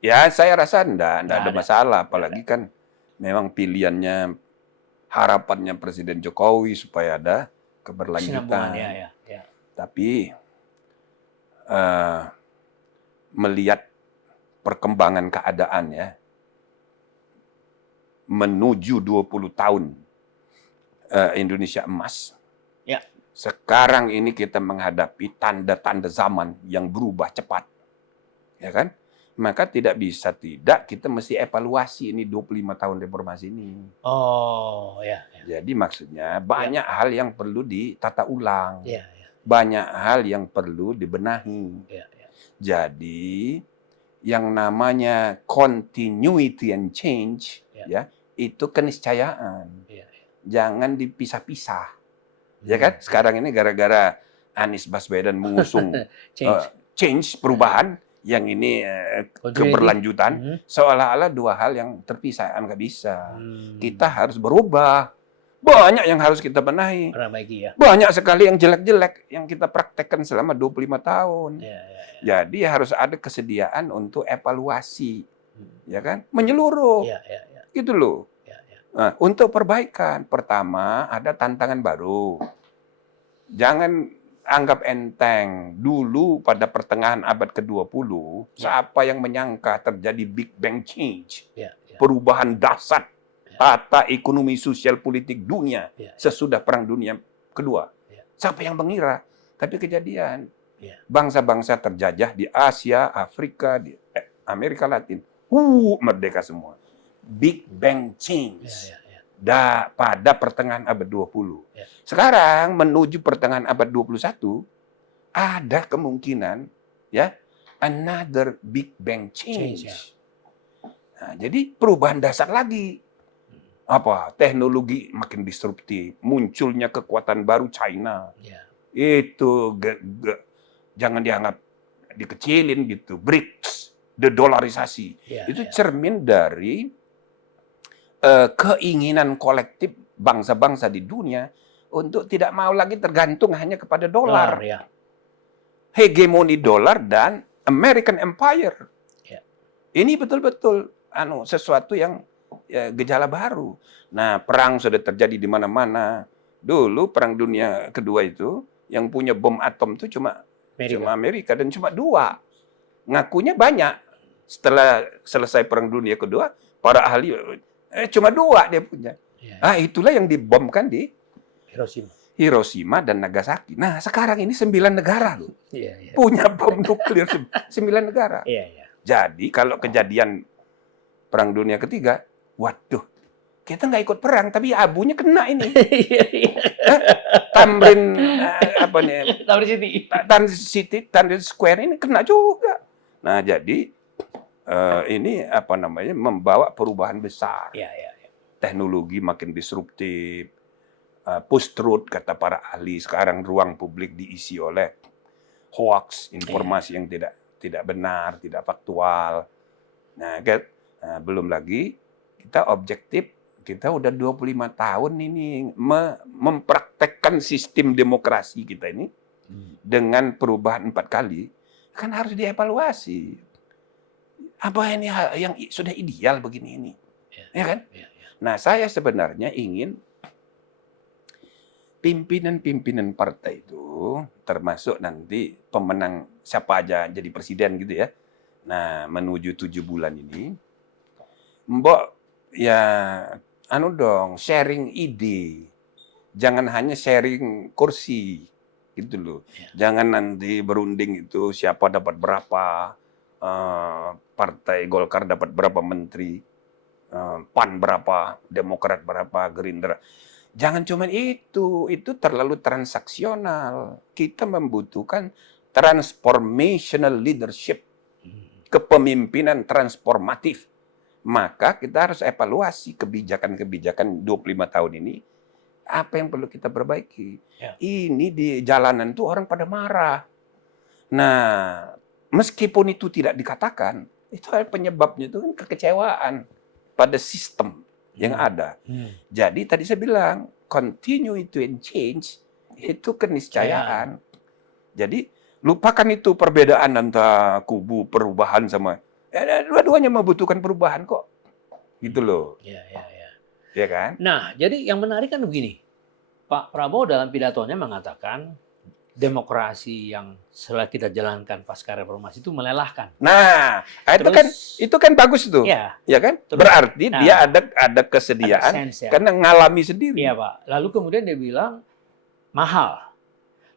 Ya, saya rasa enggak ada masalah. Apalagi kan memang pilihannya, harapannya Presiden Jokowi supaya ada keberlanjutan. Tapi melihat perkembangan keadaan ya, menuju 20 tahun Indonesia emas. Sekarang ini kita menghadapi tanda-tanda zaman yang berubah cepat. Ya kan? Maka tidak bisa tidak kita mesti evaluasi ini 25 tahun reformasi ini. Jadi maksudnya banyak hal yang perlu ditata ulang. Banyak hal yang perlu dibenahi. Jadi yang namanya continuity and change itu keniscayaan. Jangan dipisah-pisah. Ya kan? Sekarang ini gara-gara Anies Baswedan mengusung change, perubahan, yang ini keberlanjutan, seolah-olah dua hal yang terpisah, nggak bisa. Kita harus berubah. Banyak yang harus kita benahi. Banyak sekali yang jelek-jelek yang kita praktekkan selama 25 tahun. Jadi harus ada kesediaan untuk evaluasi, ya kan? Menyeluruh, gitu loh. Nah, untuk perbaikan, pertama ada tantangan baru. Jangan anggap enteng. Dulu pada pertengahan abad ke-20, siapa yang menyangka terjadi Big Bang Change, perubahan dasar tata ekonomi sosial politik dunia sesudah Perang Dunia Kedua. Siapa yang mengira? Tapi kejadian. Bangsa-bangsa terjajah di Asia, Afrika, di Amerika Latin, merdeka semua. Big Bang Change. Pada pertengahan abad 20. Sekarang menuju pertengahan abad 21, ada kemungkinan another Big Bang Change. Nah, jadi perubahan dasar lagi. Teknologi makin disruptif, munculnya kekuatan baru China. Itu jangan dianggap dikecilin gitu. BRICS, dedolarisasi. Itu cermin dari keinginan kolektif bangsa-bangsa di dunia untuk tidak mau lagi tergantung hanya kepada dolar. Hegemoni dolar dan American Empire. Ini betul-betul sesuatu yang gejala baru. Nah, perang sudah terjadi di mana-mana. Dulu Perang Dunia Kedua itu yang punya bom atom itu cuma Amerika dan cuma 2. Ngakunya banyak. Setelah selesai Perang Dunia Kedua, para ahli cuma 2 dia punya. Itulah yang dibomkan di Hiroshima dan Nagasaki. Nah, sekarang ini 9 negara loh. Punya bom nuklir 9 negara. Jadi kalau kejadian Perang Dunia Ketiga, waduh, kita nggak ikut perang, tapi abunya kena ini. Tamrin apa nih? Tamrin City. Square ini kena juga. Nah, jadi ini apa namanya membawa perubahan besar. Ya. Teknologi makin disruptif. Post-truth kata para ahli. Sekarang ruang publik diisi oleh hoax, informasi yang tidak benar, tidak faktual. Nah, belum lagi kita objektif, kita udah 25 tahun ini mempraktekkan sistem demokrasi kita ini dengan perubahan 4 kali, kan harus dievaluasi. Apa ini yang sudah ideal begini ini? Ya kan? Nah, saya sebenarnya ingin pimpinan-pimpinan partai itu, termasuk nanti pemenang siapa aja jadi presiden gitu ya. Nah, menuju 7 bulan ini, Mbok ya sharing ide. Jangan hanya sharing kursi gitu loh. Jangan nanti berunding itu siapa dapat berapa, partai Golkar dapat berapa menteri, PAN berapa, Demokrat berapa, Gerindra. Jangan cuma itu terlalu transaksional. Kita membutuhkan transformational leadership, kepemimpinan transformatif. Maka kita harus evaluasi kebijakan-kebijakan 25 tahun ini, apa yang perlu kita perbaiki. Ini di jalanan tuh orang pada marah. Nah, meskipun itu tidak dikatakan, itu penyebabnya itu kan kekecewaan pada sistem yang ada. Jadi tadi saya bilang, continuity and change itu keniscayaan. Jadi lupakan itu perbedaan antara kubu perubahan sama dua-duanya membutuhkan perubahan kok. Gitu loh. Ya kan? Nah, jadi yang menarik kan begini. Pak Prabowo dalam pidatonya mengatakan demokrasi yang setelah kita jalankan pasca reformasi itu melelahkan. Nah, itu kan bagus tuh. Ya kan? Berarti dia ada kesediaan karena ngalami sendiri. Iya, Pak. Lalu kemudian dia bilang mahal.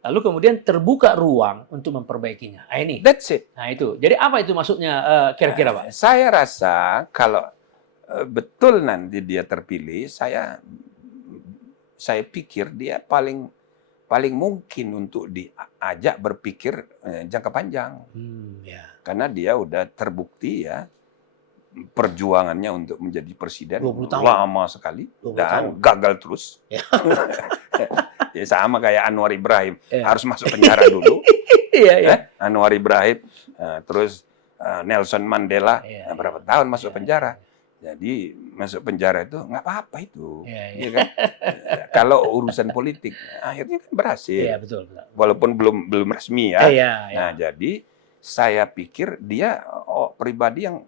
Lalu kemudian terbuka ruang untuk memperbaikinya. Nah, ini. That's it. Nah, itu. Jadi apa itu maksudnya kira-kira, Pak? Saya rasa kalau betul nanti dia terpilih, saya pikir dia paling mungkin untuk diajak berpikir jangka panjang. Karena dia udah terbukti ya perjuangannya untuk menjadi presiden lama sekali dan gagal terus. Ya sama kayak Anwar Ibrahim, harus masuk penjara dulu. Anwar Ibrahim, terus Nelson Mandela, berapa tahun masuk penjara. Jadi masuk penjara itu nggak apa-apa itu, ya kan? Kalau urusan politik akhirnya kan berhasil, betul. Walaupun belum resmi ya. Nah jadi saya pikir dia pribadi yang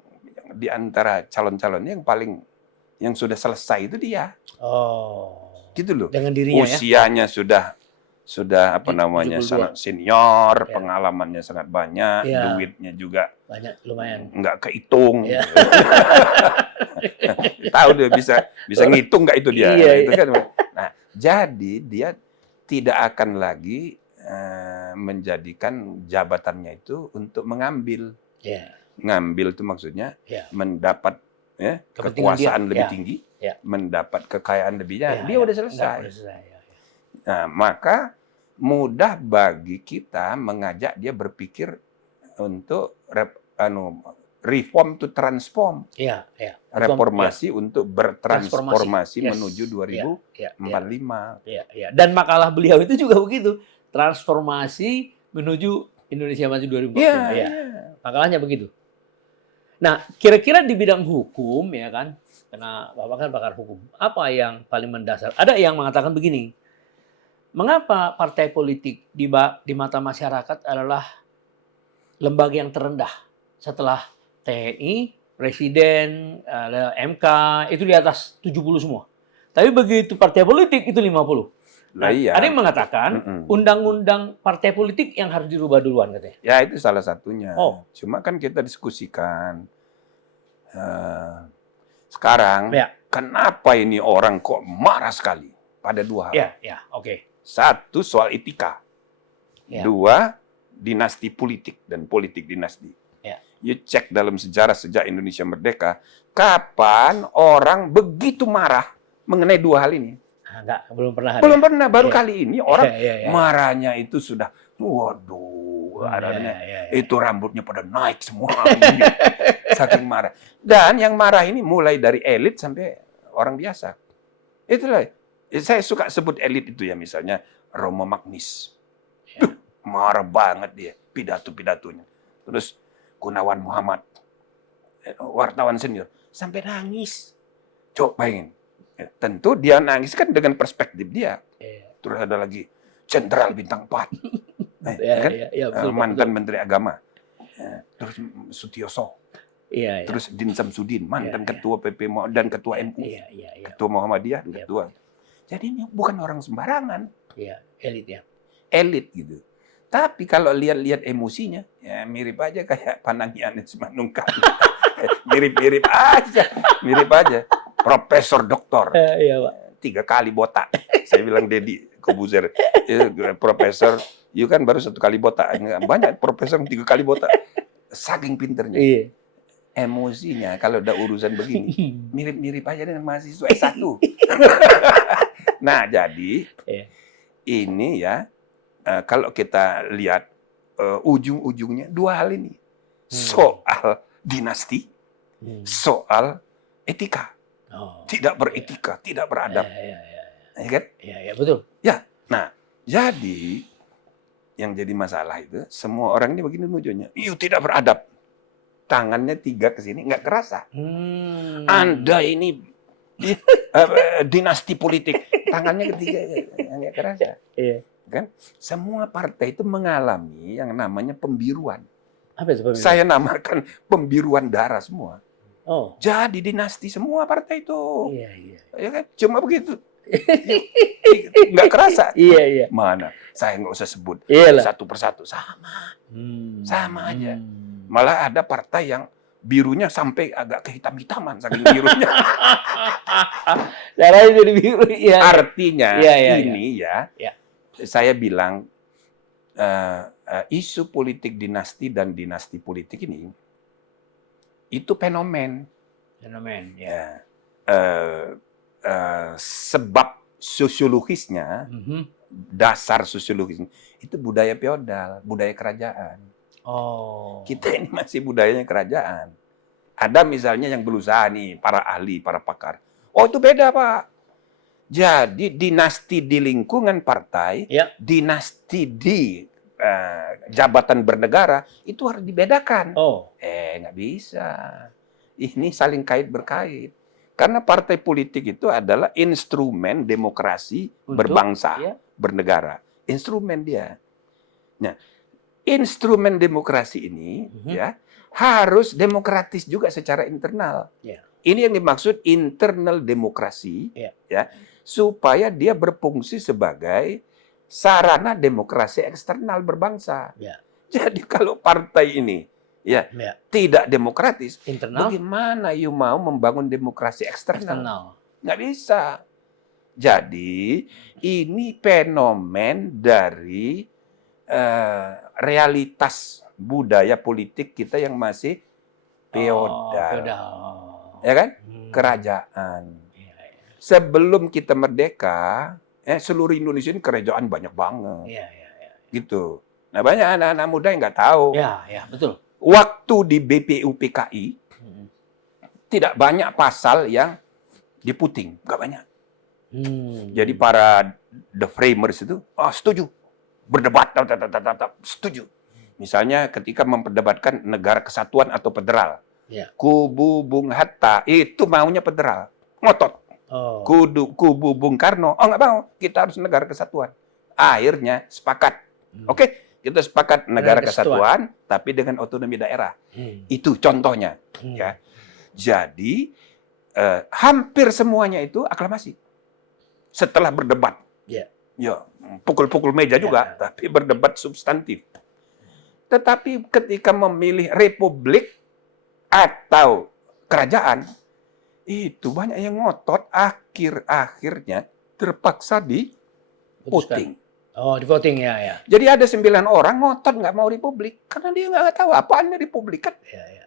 di antara calon-calonnya yang sudah selesai itu dia. Gitu loh. Dengan dirinya usianya sudah apa namanya 72. Sangat senior, pengalamannya sangat banyak, duitnya juga banyak, lumayan. Nggak kehitung. Tahu dia bisa ngitung nggak itu dia. Itu kan. Nah, jadi dia tidak akan lagi menjadikan jabatannya itu untuk mengambil. Ngambil itu maksudnya mendapat kekuasaan lebih tinggi, mendapat kekayaan lebihnya. Dia udah selesai. Nah, maka mudah bagi kita mengajak dia berpikir untuk reform to transform. Reformasi untuk bertransformasi menuju 2045. Dan makalah beliau itu juga begitu. Transformasi menuju Indonesia Maju 2045. Makalahnya begitu. Nah, kira-kira di bidang hukum ya kan, karena Bapak kan pakar hukum, apa yang paling mendasar? Ada yang mengatakan begini, mengapa partai politik di mata masyarakat adalah lembaga yang terendah setelah TNI, Presiden, MK, itu di atas 70 semua. Tapi begitu partai politik itu 50. Nah, ada yang mengatakan undang-undang partai politik yang harus dirubah duluan katanya. Ya itu salah satunya. Cuma kan kita diskusikan sekarang kenapa ini orang kok marah sekali pada dua hal. Satu soal etika, dua dinasti politik dan politik dinasti. You cek dalam sejarah sejak Indonesia merdeka, kapan orang begitu marah mengenai dua hal ini? enggak, belum pernah ada. Belum pernah, baru Iya. kali ini orang Iya. marahnya itu sudah, waduh, adanya Iya. itu rambutnya pada naik semua, gitu. Saking marah. Dan yang marah ini mulai dari elit sampai orang biasa. Itulah, saya suka sebut elit itu ya, misalnya Romo Magnis. Marah banget dia, pidato-pidatonya. Terus Gunawan Muhammad, wartawan senior, sampai nangis. Coba bayangin. Ya, tentu dia nangis kan dengan perspektif dia. Terus ada lagi Jenderal Bintang 4. Kan? Mantan Menteri Agama. Terus Sutioso. Terus Din Samsudin, mantan ketua PP dan ketua MU. Ketua Muhammadiyah, ketua. Jadi ini bukan orang sembarangan. Elit ya. Elit gitu. Tapi kalau lihat-lihat emosinya, ya mirip aja kayak Panangianis Manungkal. Mirip-mirip aja. Mirip aja. Profesor Doktor. Iya, Pak. 3 kali botak. Saya bilang Dedi Kobuzer, profesor, you kan baru 1 kali botak. Banyak profesor 3 kali botak. Saking pinternya. Iya. Emosinya kalau udah urusan begini, mirip-mirip aja dengan mahasiswa S1. Nah, jadi ini ya, kalau kita lihat ujung-ujungnya 2 hal ini. Soal dinasti, soal etika. Tidak beretika, tidak beradab. Ya kan? Iya, betul. Ya, nah, jadi yang jadi masalah itu semua orang ini begini nunjuknya. You tidak beradab. Tangannya 3 ke sini nggak kerasa. Anda ini dinasti politik. Tangannya ketiga nggak kerasa. Kan? Semua partai itu mengalami yang namanya pembiruan. Apa itu pembiruan? Saya namakan pembiruan darah semua. Jadi dinasti semua partai itu. Iya. Ya kan? Cuma begitu. Nggak kerasa. Iya. Mana? Saya nggak usah sebut. Iyalah. Satu persatu. Sama aja. Malah ada partai yang birunya sampai agak kehitam-hitaman saking birunya. Darahnya jadi biru. Iya. Artinya ini ya. Saya bilang isu politik dinasti dan dinasti politik ini itu fenomen. Ya. Sebab sosiologisnya, dasar sosiologisnya itu budaya feodal, budaya kerajaan. Kita ini masih budayanya kerajaan. Ada misalnya yang berusaha nih, para ahli, para pakar. Itu beda, Pak. Jadi dinasti di lingkungan partai, dinasti di jabatan bernegara itu harus dibedakan. Nggak bisa. Ini saling kait berkait. Karena partai politik itu adalah instrumen demokrasi berbangsa, bernegara. Instrumen dia. Nah, instrumen demokrasi ini ya harus demokratis juga secara internal. Ini yang dimaksud internal demokrasi, ya, supaya dia berfungsi sebagai sarana demokrasi eksternal berbangsa. Jadi kalau partai ini tidak demokratis, bagaimana you mau membangun demokrasi eksternal? Nggak bisa. Jadi ini fenomen dari realitas budaya politik kita yang masih feodal. Ya kan? Kerajaan. Sebelum kita merdeka, seluruh Indonesia ini kerajaan banyak banget. Gitu. Nah, banyak anak-anak muda yang nggak tahu. Betul. Waktu di BPUPKI, tidak banyak pasal yang diputing. Nggak banyak. Jadi para the framers itu, setuju. Berdebat, setuju. Misalnya ketika memperdebatkan negara kesatuan atau federal. Kubu Bung Hatta, itu maunya federal. Ngotot. Kubu Bung Karno, nggak mau. Kita harus negara kesatuan. Akhirnya sepakat. Oke, kita sepakat negara kesatuan, tapi dengan otonomi daerah. Itu contohnya. Ya. Jadi, hampir semuanya itu aklamasi. Setelah berdebat. Ya, pukul-pukul meja juga, tapi berdebat substantif. Tetapi ketika memilih republik atau kerajaan, itu banyak yang ngotot, akhirnya terpaksa di voting. Di voting ya. Jadi ada 9 orang ngotot nggak mau republik, karena dia nggak tahu apaan republik kan.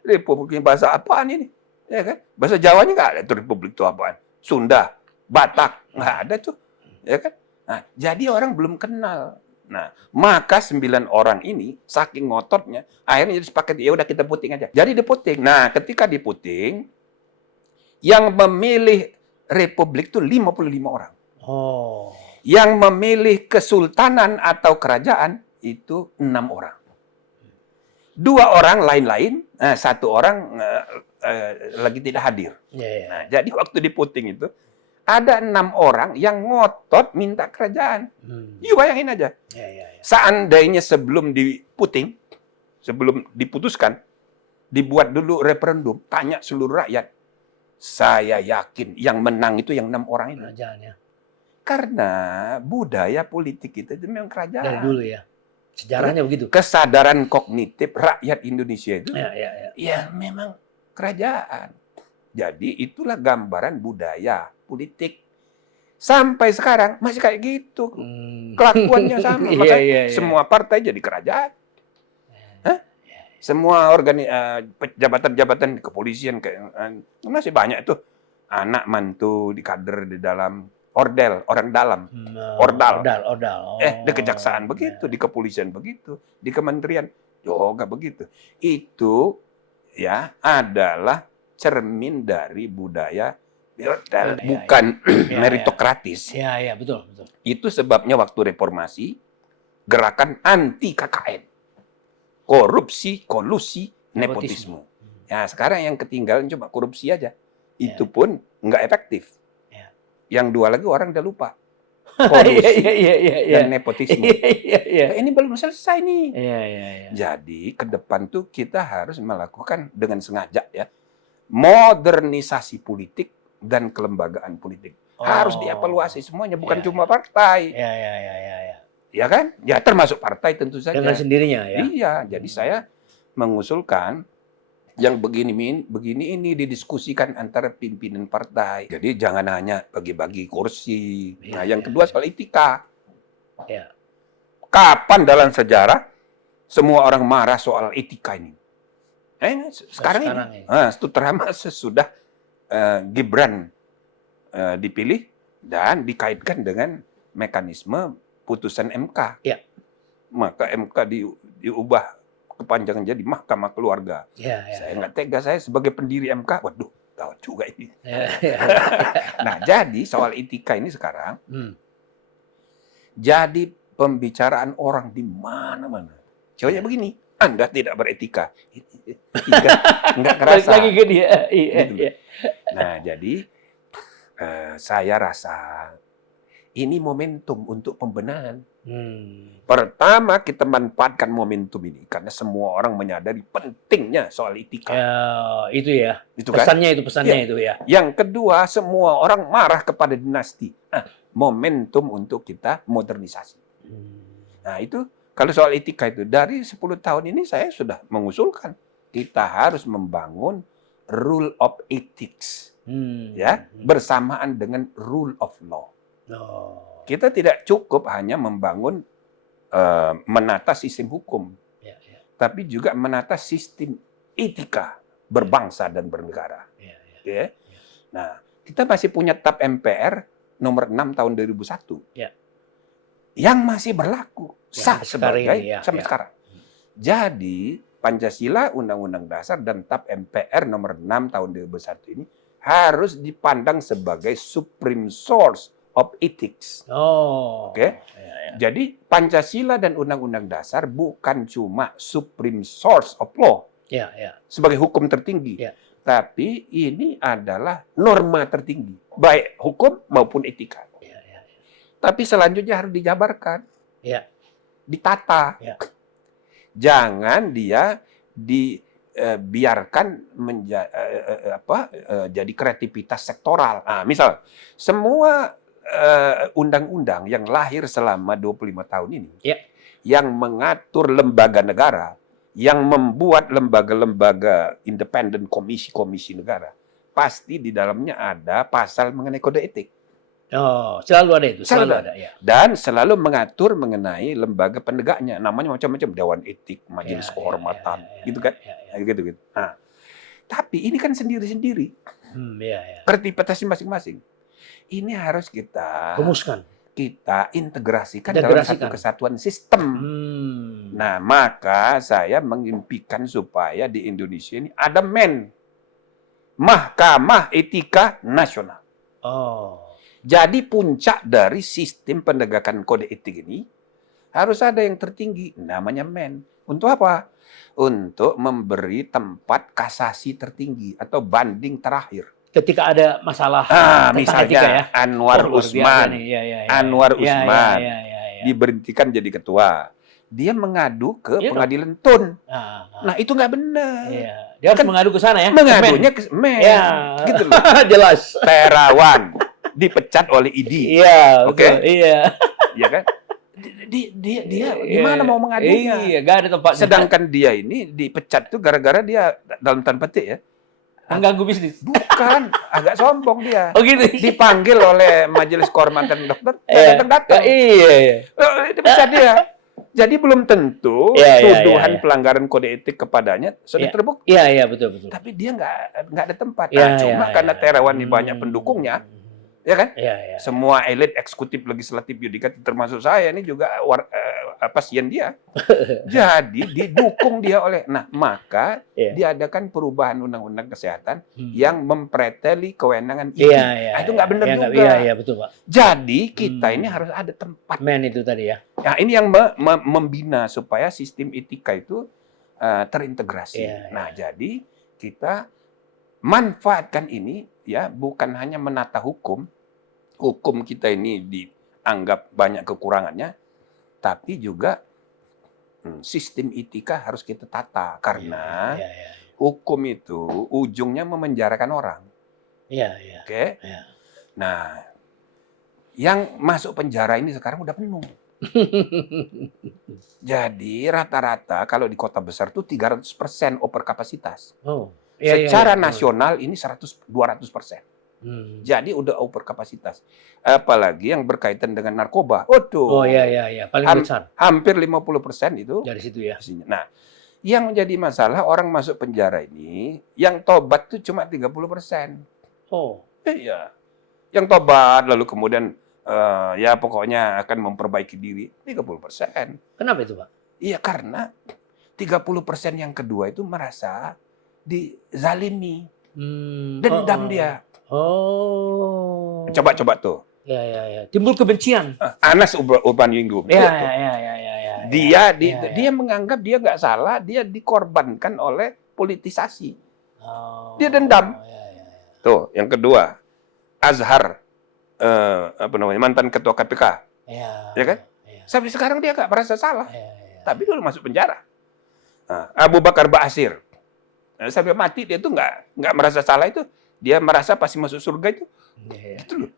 Republik ini bahasa apaan ini? Ya kan? Bahasa Jawanya nggak ada tuh republik itu apaan. Sunda, Batak, nggak ada tuh. Ya kan? Nah, jadi orang belum kenal. Nah, maka 9 orang ini saking ngototnya, akhirnya jadi sepakat, ya udah kita puting aja. Jadi diputing. Nah, ketika diputing, yang memilih republik itu 55 orang. Oh. Yang memilih kesultanan atau kerajaan itu 6 orang. 2 orang lain-lain, 1 orang lagi tidak hadir. Nah, jadi waktu diputing itu, ada 6 orang yang ngotot minta kerajaan. You bayangin aja. Seandainya sebelum diputing, sebelum diputuskan, dibuat dulu referendum, tanya seluruh rakyat. Saya yakin yang menang itu yang 6 orang itu. Karena budaya politik kita itu memang kerajaan. Dari dulu ya. Sejarahnya begitu. Kesadaran kognitif rakyat Indonesia itu ya memang kerajaan. Jadi itulah gambaran budaya politik. Sampai sekarang masih kayak gitu. Kelakuannya sama. Makanya semua partai jadi kerajaan. Semua jabatan-jabatan di kepolisian masih banyak tuh anak mantu di kader di dalam ordel, orang dalam. Ordal. Di kejaksaan begitu, di kepolisian begitu, di kementerian juga begitu. Itu ya adalah cermin dari budaya feodal, bukan meritokratis. Iya, betul. Itu sebabnya waktu reformasi gerakan anti KKN. Korupsi, kolusi, nepotisme. Ya, sekarang yang ketinggalan cuma korupsi aja. Itu pun nggak efektif. Yang 2 lagi orang udah lupa. Kolusi dan nepotisme. Ini belum selesai nih. Jadi ke depan tuh kita harus melakukan dengan sengaja ya modernisasi politik dan kelembagaan politik. Harus dievaluasi semuanya, bukan cuma partai. Ya kan? Ya termasuk partai tentu saja. Dengan sendirinya ya. Iya, jadi saya mengusulkan yang begini ini didiskusikan antara pimpinan partai. Jadi jangan hanya bagi-bagi kursi. Nah, yang kedua soal etika. Kapan dalam sejarah semua orang marah soal etika ini? Sekarang ini. Terutama sesudah Gibran dipilih dan dikaitkan dengan mekanisme putusan MK. Maka MK diubah kepanjangan jadi Mahkamah Keluarga. Saya nggak tega, saya sebagai pendiri MK, waduh, tahu juga ini. Nah, jadi soal etika ini sekarang jadi pembicaraan orang di mana-mana. Coba begini, Anda tidak beretika. Nggak kerasa. Lagi ke dia. Nah, jadi saya rasa ini momentum untuk pembenahan. Pertama, kita manfaatkan momentum ini karena semua orang menyadari pentingnya soal etika. Itu ya. Itu kan? Pesannya itu ya. Yang kedua, semua orang marah kepada dinasti. Momentum untuk kita modernisasi. Nah, itu kalau soal etika itu dari 10 tahun ini saya sudah mengusulkan kita harus membangun rule of ethics. Ya, bersamaan dengan rule of law. Kita tidak cukup hanya membangun menata sistem hukum, tapi juga menata sistem etika berbangsa dan bernegara. Nah, kita masih punya TAP MPR nomor 6 tahun 2001 yang masih berlaku sah sampai sekarang. Jadi Pancasila, Undang-Undang Dasar dan TAP MPR nomor 6 tahun 2001 ini harus dipandang sebagai supreme source of ethics. Jadi Pancasila dan Undang-Undang Dasar bukan cuma supreme source of law sebagai hukum tertinggi, tapi ini adalah norma tertinggi, baik hukum maupun etika. Tapi selanjutnya harus dijabarkan, ditata. Jangan dia dibiarkan jadi kreativitas sektoral. Nah, misal semua undang-undang yang lahir selama 25 tahun ini, yang mengatur lembaga negara, yang membuat lembaga-lembaga independen, komisi-komisi negara, pasti di dalamnya ada pasal mengenai kode etik. Selalu ada itu. Selalu ada. Dan selalu mengatur mengenai lembaga penegaknya. Namanya macam-macam, Dewan Etik, Majelis Kehormatan, gitu kan? Gitu. Nah, tapi ini kan sendiri-sendiri. Kreativitasnya masing-masing. Ini harus kita kita integrasikan dalam satu kesatuan sistem. Nah, maka saya mengimpikan supaya di Indonesia ini ada Mahkamah Etika Nasional. Jadi puncak dari sistem penegakan kode etik ini harus ada yang tertinggi, namanya Untuk apa? Untuk memberi tempat kasasi tertinggi atau banding terakhir. Ketika ada masalah misalnya etika ya? Anwar Usman diberhentikan jadi ketua. Dia mengadu ke pengadilan Tun. Nah, itu nggak benar. Dia harus mengadu ke sana ya? Mengadunya ke gitu loh. Jelas. Terawan dipecat oleh ID. Oke? Iya. Iya kan? Dia gimana mau mengadunya? Iya, nggak ada tempatnya. Sedangkan dia ini dipecat tuh gara-gara dia dalam tanda petik ya. Mengganggu bisnis. Bukan, agak sombong dia. Oh gitu. Dipanggil oleh Majelis Kehormatan Dokter, datang. Iya. Dipecat dia. Jadi belum tentu tuduhan pelanggaran kode etik kepadanya sudah terbukti. Iya, betul. Tapi dia nggak ada tempat. Cuma karena Terawan ini banyak pendukungnya, ya kan? Semua elit eksekutif, legislatif, yudikatif termasuk saya ini juga pasien dia. Jadi didukung dia oleh. Nah, maka diadakan perubahan undang-undang kesehatan yang mempreteli kewenangan ini. Itu nggak benar juga. Iya, betul, Pak. Jadi kita ini harus ada tempat. Itu tadi ya. Nah, ini yang membina supaya sistem etika itu terintegrasi. Nah, jadi kita manfaatkan ini ya, bukan hanya menata hukum kita ini dianggap banyak kekurangannya, tapi juga sistem etika harus kita tata karena hukum itu ujungnya memenjarakan orang. Oke? Nah, yang masuk penjara ini sekarang udah penuh. Jadi rata-rata kalau di kota besar tuh 300% overkapasitas. Secara nasional ini 200%. Jadi udah over kapasitas. Apalagi yang berkaitan dengan narkoba. Paling besar. Hampir 50% itu dari situ ya. Nah, yang menjadi masalah orang masuk penjara ini, yang tobat tuh cuma 30%. Iya. Yang tobat lalu kemudian ya pokoknya akan memperbaiki diri 30%. Kenapa itu, Pak? Iya, karena 30% yang kedua itu merasa dizalimi. Dendam dia. Coba tuh. Timbul kebencian. Anas Urbaningrum. Dia menganggap dia nggak salah, dia dikorbankan oleh politisasi. Dia dendam. Tuh, yang kedua, Azhar, mantan ketua KPK, ya kan? Sampai sekarang dia nggak merasa salah, tapi dia masuk penjara. Abu Bakar Ba'asyir, sampai mati dia tuh nggak merasa salah itu. Dia merasa pasti masuk surga itu. Gitu loh.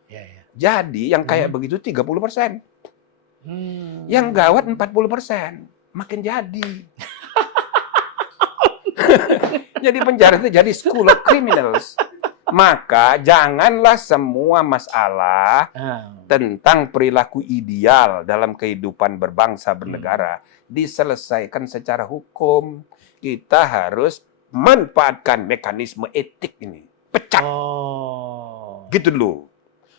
Jadi yang kayak begitu 30%. Yang gawat 40%. Makin jadi. Jadi penjara itu jadi school of criminals. Maka janganlah semua masalah tentang perilaku ideal dalam kehidupan berbangsa bernegara diselesaikan secara hukum. Kita harus manfaatkan mekanisme etik ini. Pecat. Gitu loh.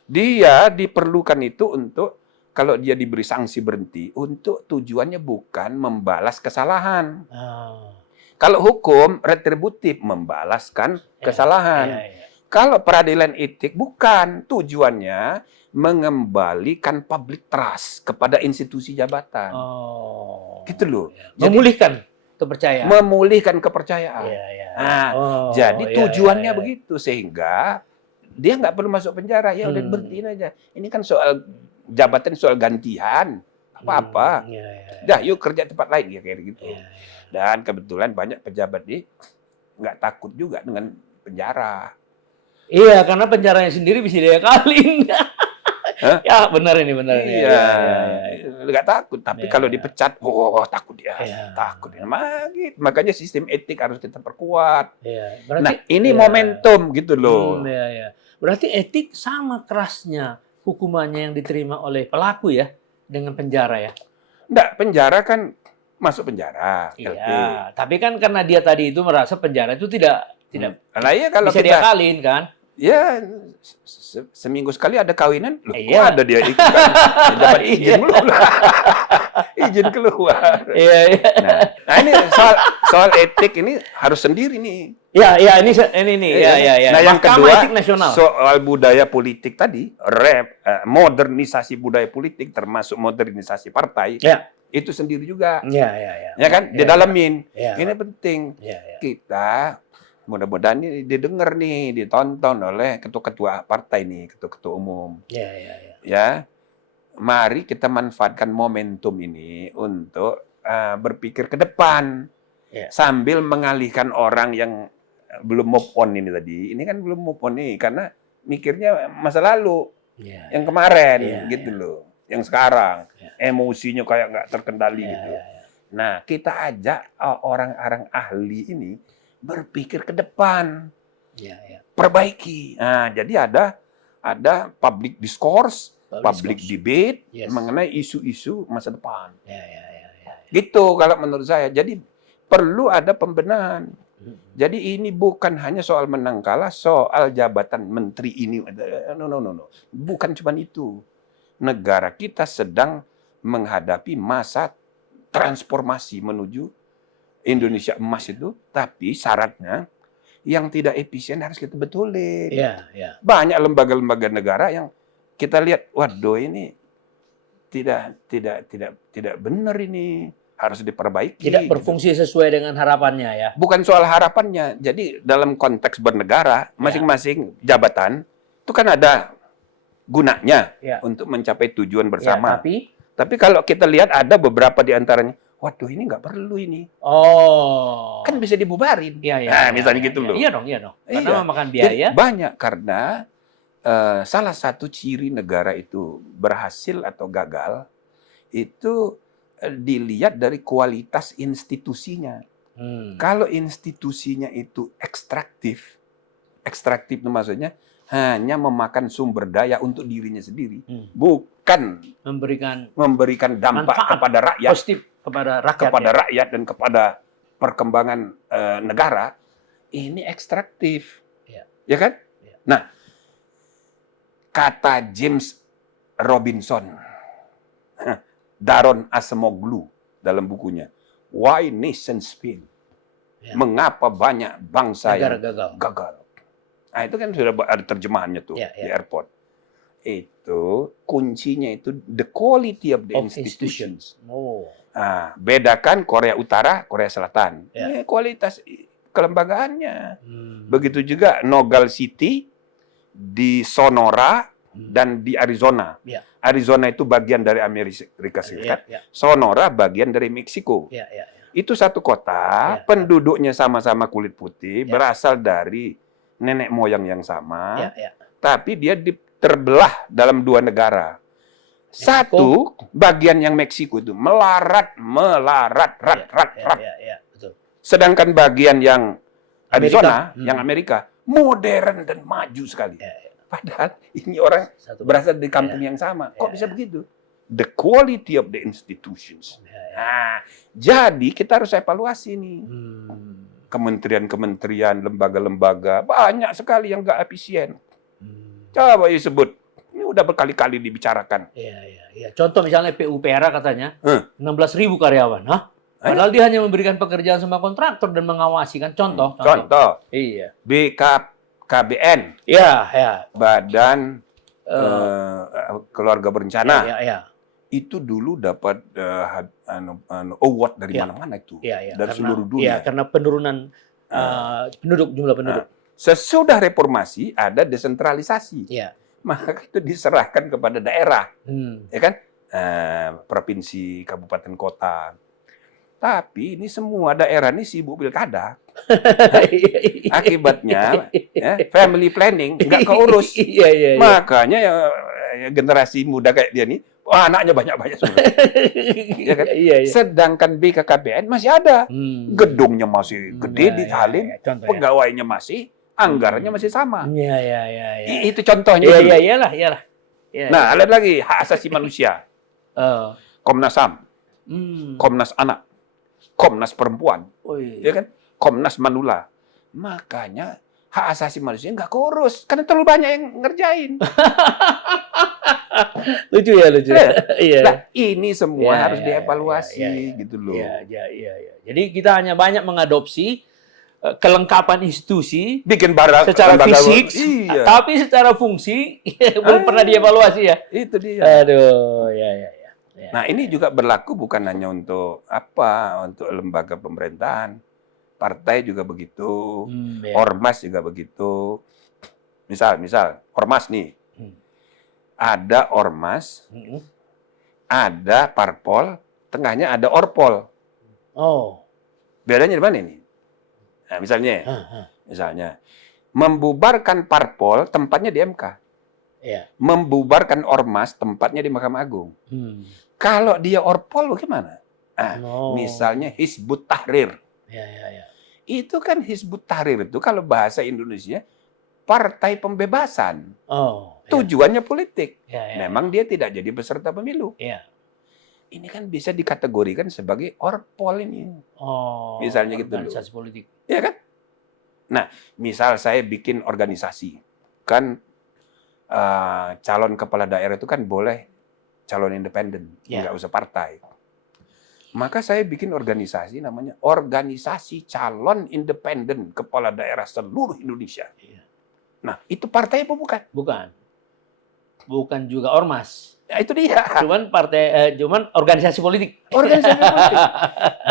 Dia diperlukan itu untuk, kalau dia diberi sanksi berhenti, untuk tujuannya bukan membalas kesalahan. Kalau hukum retributif, membalaskan kesalahan. Kalau peradilan etik bukan, tujuannya mengembalikan public trust kepada institusi jabatan. Gitu loh. Memulihkan kepercayaan. Jadi tujuannya begitu, sehingga dia nggak perlu masuk penjara. Ya udah berhentiin aja. Ini kan soal jabatan, soal gantian, apa-apa. Dah, yuk kerja tempat lain ya kayak gitu. Dan kebetulan banyak pejabat nggak takut juga dengan penjara. Iya, karena penjaranya sendiri bisa diakalin. Ya benar ini. Iya, nggak takut. Tapi kalau dipecat, takut dia. Takut dia. Makanya sistem etik harus kita perkuat. Berarti, nah, ini momentum gitu loh. Berarti etik sama kerasnya hukumannya yang diterima oleh pelaku ya dengan penjara ya? Nggak, penjara kan masuk penjara. Tapi kan karena dia tadi itu merasa penjara itu tidak nah, iya, kalau bisa diakalin kan? Ya, seminggu sekali ada kawinan, loh, kok Iya. ada dia ikut kan? Dia dapat izin belum lah. Izin keluar. Iya, iya. Nah ini soal etik ini harus sendiri nih. Ya, ya ini nih. Ya, ya, ya. Nah yang Mahkamah kedua Etik Nasional. soal budaya politik tadi, modernisasi budaya politik termasuk modernisasi partai, Ya. itu sendiri juga. Ya, ya, ya. Ya kan, didalamin. Ya. Ini penting. Ya, ya. Kita mudah-mudahan ini didengar nih, ditonton oleh ketua-ketua partai nih, ketua-ketua umum. Ya, ya, ya. Ya, mari kita manfaatkan momentum ini untuk berpikir ke depan, sambil mengalihkan orang yang belum move on ini tadi. Ini kan belum move on nih, karena mikirnya masa lalu, yang kemarin, gitu loh. Yang sekarang, emosinya kayak nggak terkendali gitu. Nah, kita ajak orang-orang ahli ini berpikir ke depan, perbaiki. Nah, jadi ada public discourse, public debate mengenai isu-isu masa depan. Gitu kalau menurut saya. Jadi perlu ada pembenahan. Jadi ini bukan hanya soal menang kalah, soal jabatan menteri ini. No. Bukan cuma itu. Negara kita sedang menghadapi masa transformasi menuju Indonesia emas itu, tapi syaratnya yang tidak efisien harus kita betulin. Banyak lembaga-lembaga negara yang kita lihat, waduh ini tidak benar ini, harus diperbaiki. Tidak berfungsi sesuai dengan harapannya ya. Bukan soal harapannya. Jadi dalam konteks bernegara, masing-masing jabatan itu kan ada gunanya untuk mencapai tujuan bersama. Tapi kalau kita lihat ada beberapa di antaranya, waduh ini nggak perlu ini. Kan bisa dibubarin. Misalnya gitu loh. Iya dong. Karena memakan biaya. Jadi banyak karena salah satu ciri negara itu berhasil atau gagal itu dilihat dari kualitas institusinya. Kalau institusinya itu ekstraktif itu maksudnya hanya memakan sumber daya untuk dirinya sendiri, bukan memberikan dampak kepada rakyat, positif kepada rakyat dan kepada perkembangan negara. Ini ekstraktif, ya kan? Nah, kata James Robinson, Daron Acemoglu dalam bukunya Why Nations Fail, mengapa banyak bangsa yang gagal. Nah, itu kan sudah ada terjemahannya tuh di airport. Itu kuncinya itu the quality of the institutions. Nah, bedakan Korea Utara, Korea Selatan. Kualitas kelembagaannya. Begitu juga Nogal City di Sonora dan di Arizona. Arizona itu bagian dari Amerika Serikat. Sonora bagian dari Meksiko. Itu satu kota, penduduknya sama-sama kulit putih, berasal dari nenek moyang yang sama, tapi dia terbelah dalam dua negara. Satu, bagian yang Meksiko itu melarat. Sedangkan bagian yang Arizona, yang Amerika, modern dan maju sekali. Padahal ini orang berasal dari kampung yang sama. Kok bisa begitu? The quality of the institutions. Nah, jadi kita harus evaluasi nih. Kementerian-kementerian, lembaga-lembaga, banyak sekali yang nggak efisien. Coba disebut. Ini udah berkali-kali dibicarakan. Contoh misalnya PUPR katanya 16.000 karyawan. Padahal dia hanya memberikan pekerjaan sama kontraktor dan mengawasi kan. Contoh. BKKBN. Badan Keluarga Berencana. Itu dulu dapat award dari mana-mana itu. Dari seluruh dunia. Karena penurunan jumlah penduduk. Sesudah reformasi ada desentralisasi. Maka itu diserahkan kepada daerah. Ya kan? Provinsi, kabupaten, kota. Tapi ini semua daerah ini sibuk pilkada. Akibatnya family planning nggak keurus. Makanya generasi muda kayak dia nih, anaknya banyak-banyak semua. Ya kan? Sedangkan BKKBN masih ada. Gedungnya masih gede di Halim, pegawainya masih, anggarannya masih sama. Itu contohnya. Iyalah. Nah, ada lagi hak asasi manusia. Komnas HAM, Komnas Anak, Komnas Perempuan, ya kan? Komnas Manula. Makanya hak asasi manusia nggak keurus karena terlalu banyak yang ngerjain. Lucu ya, lucu. Iya. Nah, ini semua harus dievaluasi gitu loh. Iya. Jadi kita hanya banyak mengadopsi kelengkapan institusi Bikin barang secara fisik, iya. tapi secara fungsi belum pernah dievaluasi ya. Itu dia. Aduh, ya. Nah, ini juga berlaku bukan hanya untuk untuk lembaga pemerintahan, partai juga begitu, ormas juga begitu. Misal ormas nih, ada ormas, ada parpol, tengahnya ada orpol. Oh, bedanya di mana ini? Nah, misalnya, membubarkan parpol tempatnya di MK. Iya. Membubarkan ormas tempatnya di Mahkamah Agung. Kalau dia orpol bagaimana? Misalnya Hizbut Tahrir. Ya. Itu kan Hizbut Tahrir itu kalau bahasa Indonesia partai pembebasan. Tujuannya politik. Memang dia tidak jadi peserta pemilu. Ini kan bisa dikategorikan sebagai orpol ini. Misalnya gitu loh. Organisasi politik. Iya kan? Nah, misal saya bikin organisasi. Kan calon kepala daerah itu kan boleh calon independen, nggak usah partai. Maka saya bikin organisasi namanya Organisasi Calon Independen Kepala Daerah Seluruh Indonesia. Nah, itu partai apa bukan? Bukan juga ormas. Ya, itu dia. Cuman organisasi politik. Organisasi politik.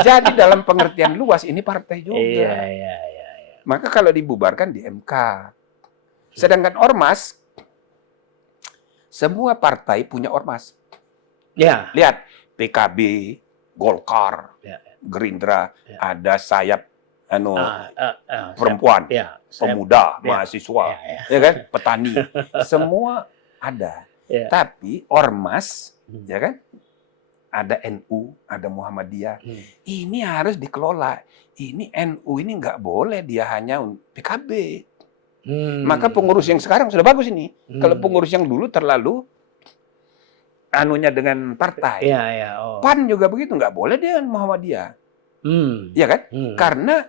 Jadi dalam pengertian luas ini partai juga. Iya. Maka kalau dibubarkan di MK. Sedangkan ormas, semua partai punya ormas. Ya. Lihat, PKB, Golkar, Gerindra, ada sayap perempuan, pemuda, mahasiswa, ya kan, petani, semua ada. Tapi ormas, ya kan, ada NU, ada Muhammadiyah. Ini harus dikelola. Ini NU ini nggak boleh dia hanya PKB. Maka pengurus yang sekarang sudah bagus ini. Kalau pengurus yang dulu terlalu anunya dengan partai. PAN juga begitu, nggak boleh dia Muhammadiyah. Ya kan? Karena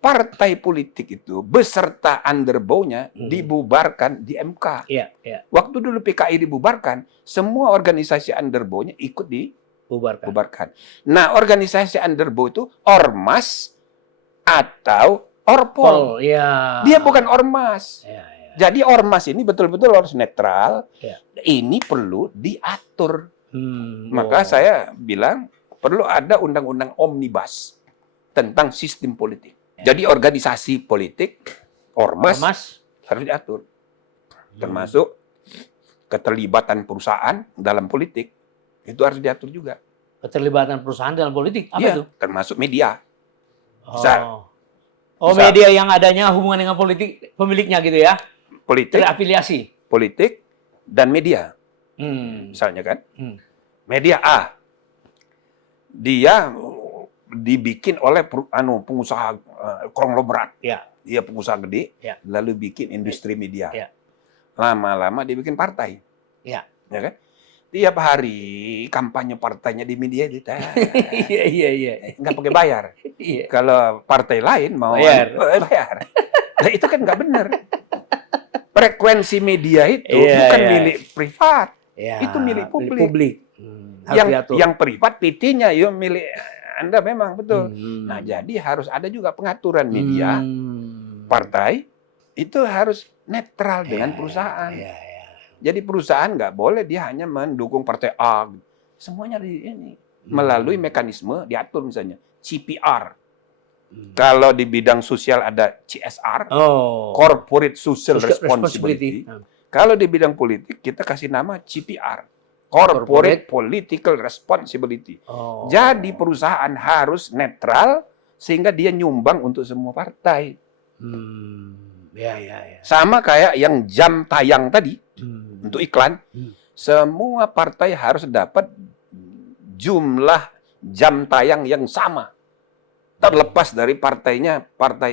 partai politik itu beserta underbow-nya dibubarkan di MK. Waktu dulu PKI dibubarkan, semua organisasi underbow-nya ikut dibubarkan. Nah, organisasi underbow itu ormas atau orpol. Dia bukan ormas. Jadi ormas ini betul-betul harus netral. Ini perlu diatur. Maka saya bilang perlu ada undang-undang omnibus tentang sistem politik. Jadi organisasi politik, ormas harus diatur. Termasuk keterlibatan perusahaan dalam politik, itu harus diatur juga. Keterlibatan perusahaan dalam politik? Apa itu? Termasuk media. Misal, media yang adanya hubungan dengan politik, pemiliknya gitu ya? Politik, terafiliasi. Politik, dan media. Misalnya kan, media A, dia dibikin oleh pengusaha konglomerat. Dia pengusaha gede, lalu bikin industri media. Lama-lama dia bikin partai. Ya kan? Tiap hari kampanye partainya di media itu. Nggak pakai bayar. Kalau partai lain mau bayar. Nah, itu kan nggak benar. Frekuensi media itu bukan milik privat. Itu milik publik. Yang privat PT-nya milik Anda memang betul. Nah, jadi harus ada juga pengaturan media. Partai itu harus netral dengan perusahaan. Jadi perusahaan nggak boleh dia hanya mendukung partai A. Semuanya ini melalui mekanisme diatur misalnya CPR. Kalau di bidang sosial ada CSR, Corporate Social Responsibility. Kalau di bidang politik kita kasih nama CPR. Corporate Political Responsibility. Jadi perusahaan harus netral sehingga dia nyumbang untuk semua partai. Sama kayak yang jam tayang tadi untuk iklan. Semua partai harus dapat jumlah jam tayang yang sama. Terlepas dari partainya partai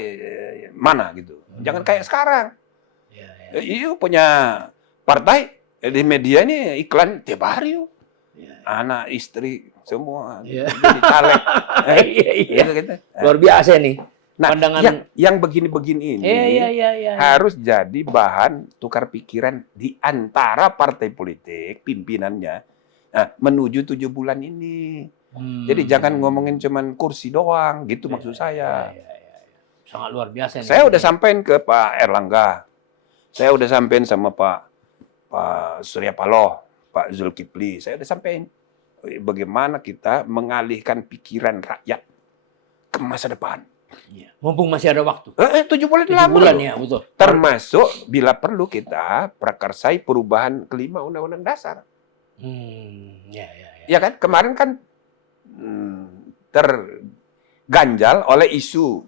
mana gitu. Jangan kayak sekarang. Iya punya partai di media ini iklan tiap hari yuk. Anak, istri, semua jadi caleg. Luar biasa nih. Nah, pandangan yang begini-begini ini harus jadi bahan tukar pikiran di antara partai politik, pimpinannya, menuju 7 bulan ini. Jadi jangan ngomongin cuman kursi doang, gitu maksud saya. Sangat luar biasa. Saya udah sampein ke Pak Erlangga, saya udah sampein sama Pak Surya Paloh, Pak Zulkifli, saya udah sampein bagaimana kita mengalihkan pikiran rakyat ke masa depan. Mumpung masih ada waktu. 7 bulan 7 bulan ya, betul. Termasuk bila perlu kita prakarsai perubahan kelima Undang-Undang Dasar. Ya kan? Kemarin kan terganjal oleh isu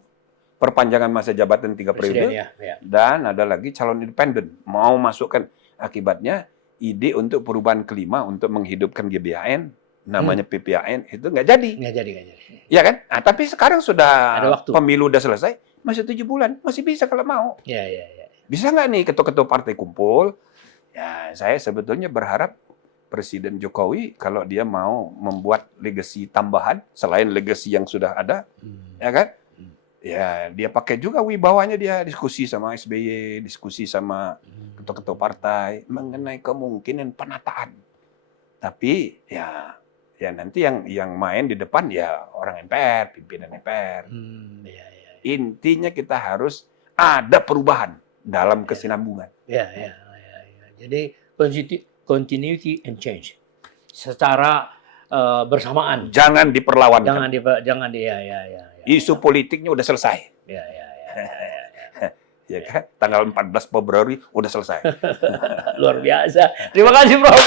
perpanjangan masa jabatan 3 periode dan ada lagi calon independen mau masukkan, akibatnya ide untuk perubahan kelima untuk menghidupkan GBHN namanya PPAN itu nggak jadi. Ya kan? Nah, tapi sekarang sudah pemilu udah selesai, masih 7 bulan, masih bisa kalau mau. Bisa nggak nih ketua-ketua partai kumpul? Ya, saya sebetulnya berharap Presiden Jokowi kalau dia mau membuat legasi tambahan selain legasi yang sudah ada, ya kan? Ya, dia pakai juga wibawanya, dia diskusi sama SBY, diskusi sama ketua-ketua partai mengenai kemungkinan penataan. Tapi ya nanti yang main di depan ya orang MPR, pimpinan MPR. Intinya kita harus ada perubahan dalam kesinambungan. Jadi continuity and change secara bersamaan. Jangan diperlawan. Jangan. Isu politiknya udah selesai. Ya kan? Tanggal 14 Februari udah selesai. Luar biasa. Terima kasih Prof.